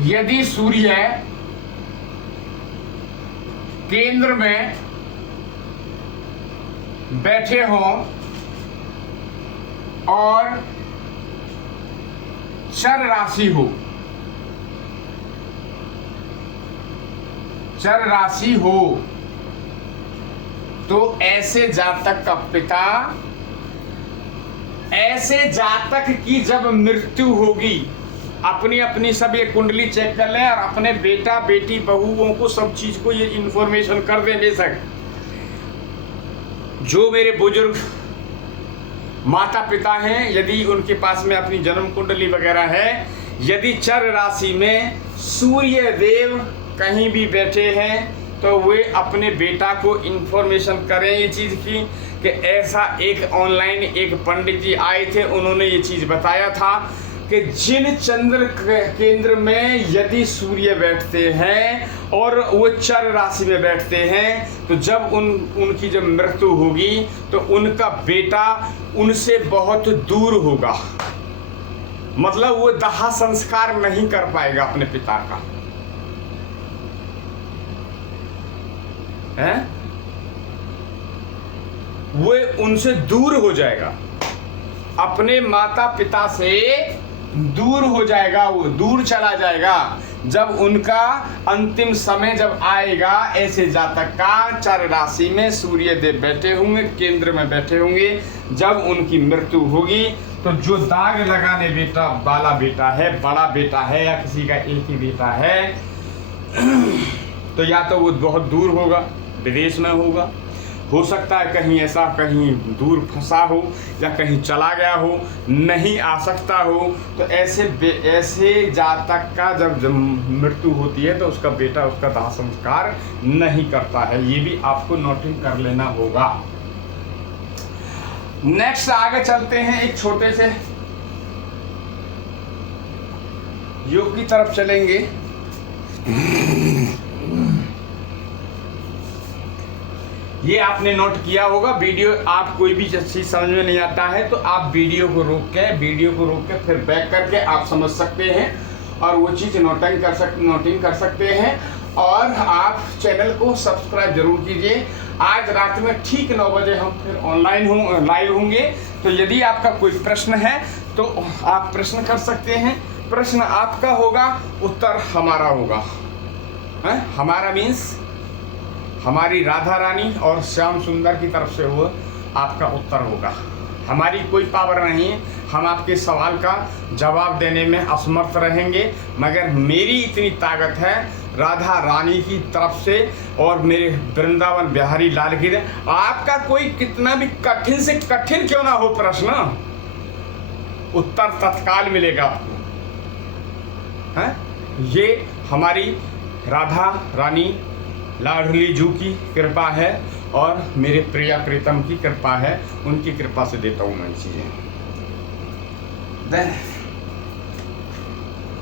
यदि सूर्य केंद्र में बैठे हो और चर राशि हो, चर राशि हो, तो ऐसे जातक का पिता, ऐसे जातक की जब मृत्यु होगी, अपनी अपनी सब ये कुंडली चेक कर लें और अपने बेटा बेटी बहुओं को सब चीज को ये इंफॉर्मेशन कर दें। बेशक जो मेरे बुजुर्ग माता पिता हैं, यदि उनके पास में अपनी जन्म कुंडली वगैरह है, यदि चर राशि में सूर्य देव कहीं भी बैठे हैं तो वे अपने बेटा को इंफॉर्मेशन करें ये चीज़ की कि ऐसा एक ऑनलाइन एक पंडित जी आए थे, उन्होंने ये चीज़ बताया था कि जिन चंद्र केंद्र में यदि सूर्य बैठते हैं और वो चर राशि में बैठते हैं, तो जब उनकी जब मृत्यु होगी तो उनका बेटा उनसे बहुत दूर होगा, मतलब वो दाह संस्कार नहीं कर पाएगा अपने पिता का, है वो उनसे दूर हो जाएगा, अपने माता पिता से दूर हो जाएगा, वो दूर चला जाएगा। जब उनका अंतिम समय जब आएगा, ऐसे जातक का चर राशि में सूर्य देव बैठे होंगे, केंद्र में बैठे होंगे, जब उनकी मृत्यु होगी तो जो दाग लगाने बेटा वाला बेटा है, बड़ा बेटा है या किसी का एक ही बेटा है, तो या तो वो बहुत दूर होगा, विदेश में होगा, हो सकता है कहीं ऐसा कहीं दूर फंसा हो या कहीं चला गया हो, नहीं आ सकता हो। तो ऐसे जातक का जब मृत्यु होती है तो उसका बेटा उसका दाह संस्कार नहीं करता है, ये भी आपको नोटिंग कर लेना होगा। नेक्स्ट आगे चलते हैं, एक छोटे से योग की तरफ चलेंगे। ये आपने नोट किया होगा, वीडियो आप कोई भी चीज समझ में नहीं आता है तो आप वीडियो को रोक के फिर बैक करके आप समझ सकते हैं और वो चीज़ नोटिंग कर सकते हैं। और आप चैनल को सब्सक्राइब जरूर कीजिए। आज रात में ठीक 9 बजे हम फिर लाइव होंगे। तो यदि आपका कोई प्रश्न है तो आप प्रश्न कर सकते हैं। प्रश्न आपका होगा, उत्तर हमारा होगा। हमारा मीन्स हमारी राधा रानी और श्याम सुंदर की तरफ से वो आपका उत्तर होगा। हमारी कोई पावर नहीं है, हम आपके सवाल का जवाब देने में असमर्थ रहेंगे, मगर मेरी इतनी ताकत है राधा रानी की तरफ से और मेरे वृंदावन बिहारी लाल की। आपका कोई कितना भी कठिन से कठिन क्यों ना हो प्रश्न, उत्तर तत्काल मिलेगा आपको। ये हमारी राधा रानी लाडली जू की कृपा है और मेरे प्रिया प्रीतम की कृपा है, उनकी कृपा से देता हूँ मैं चीज़ें।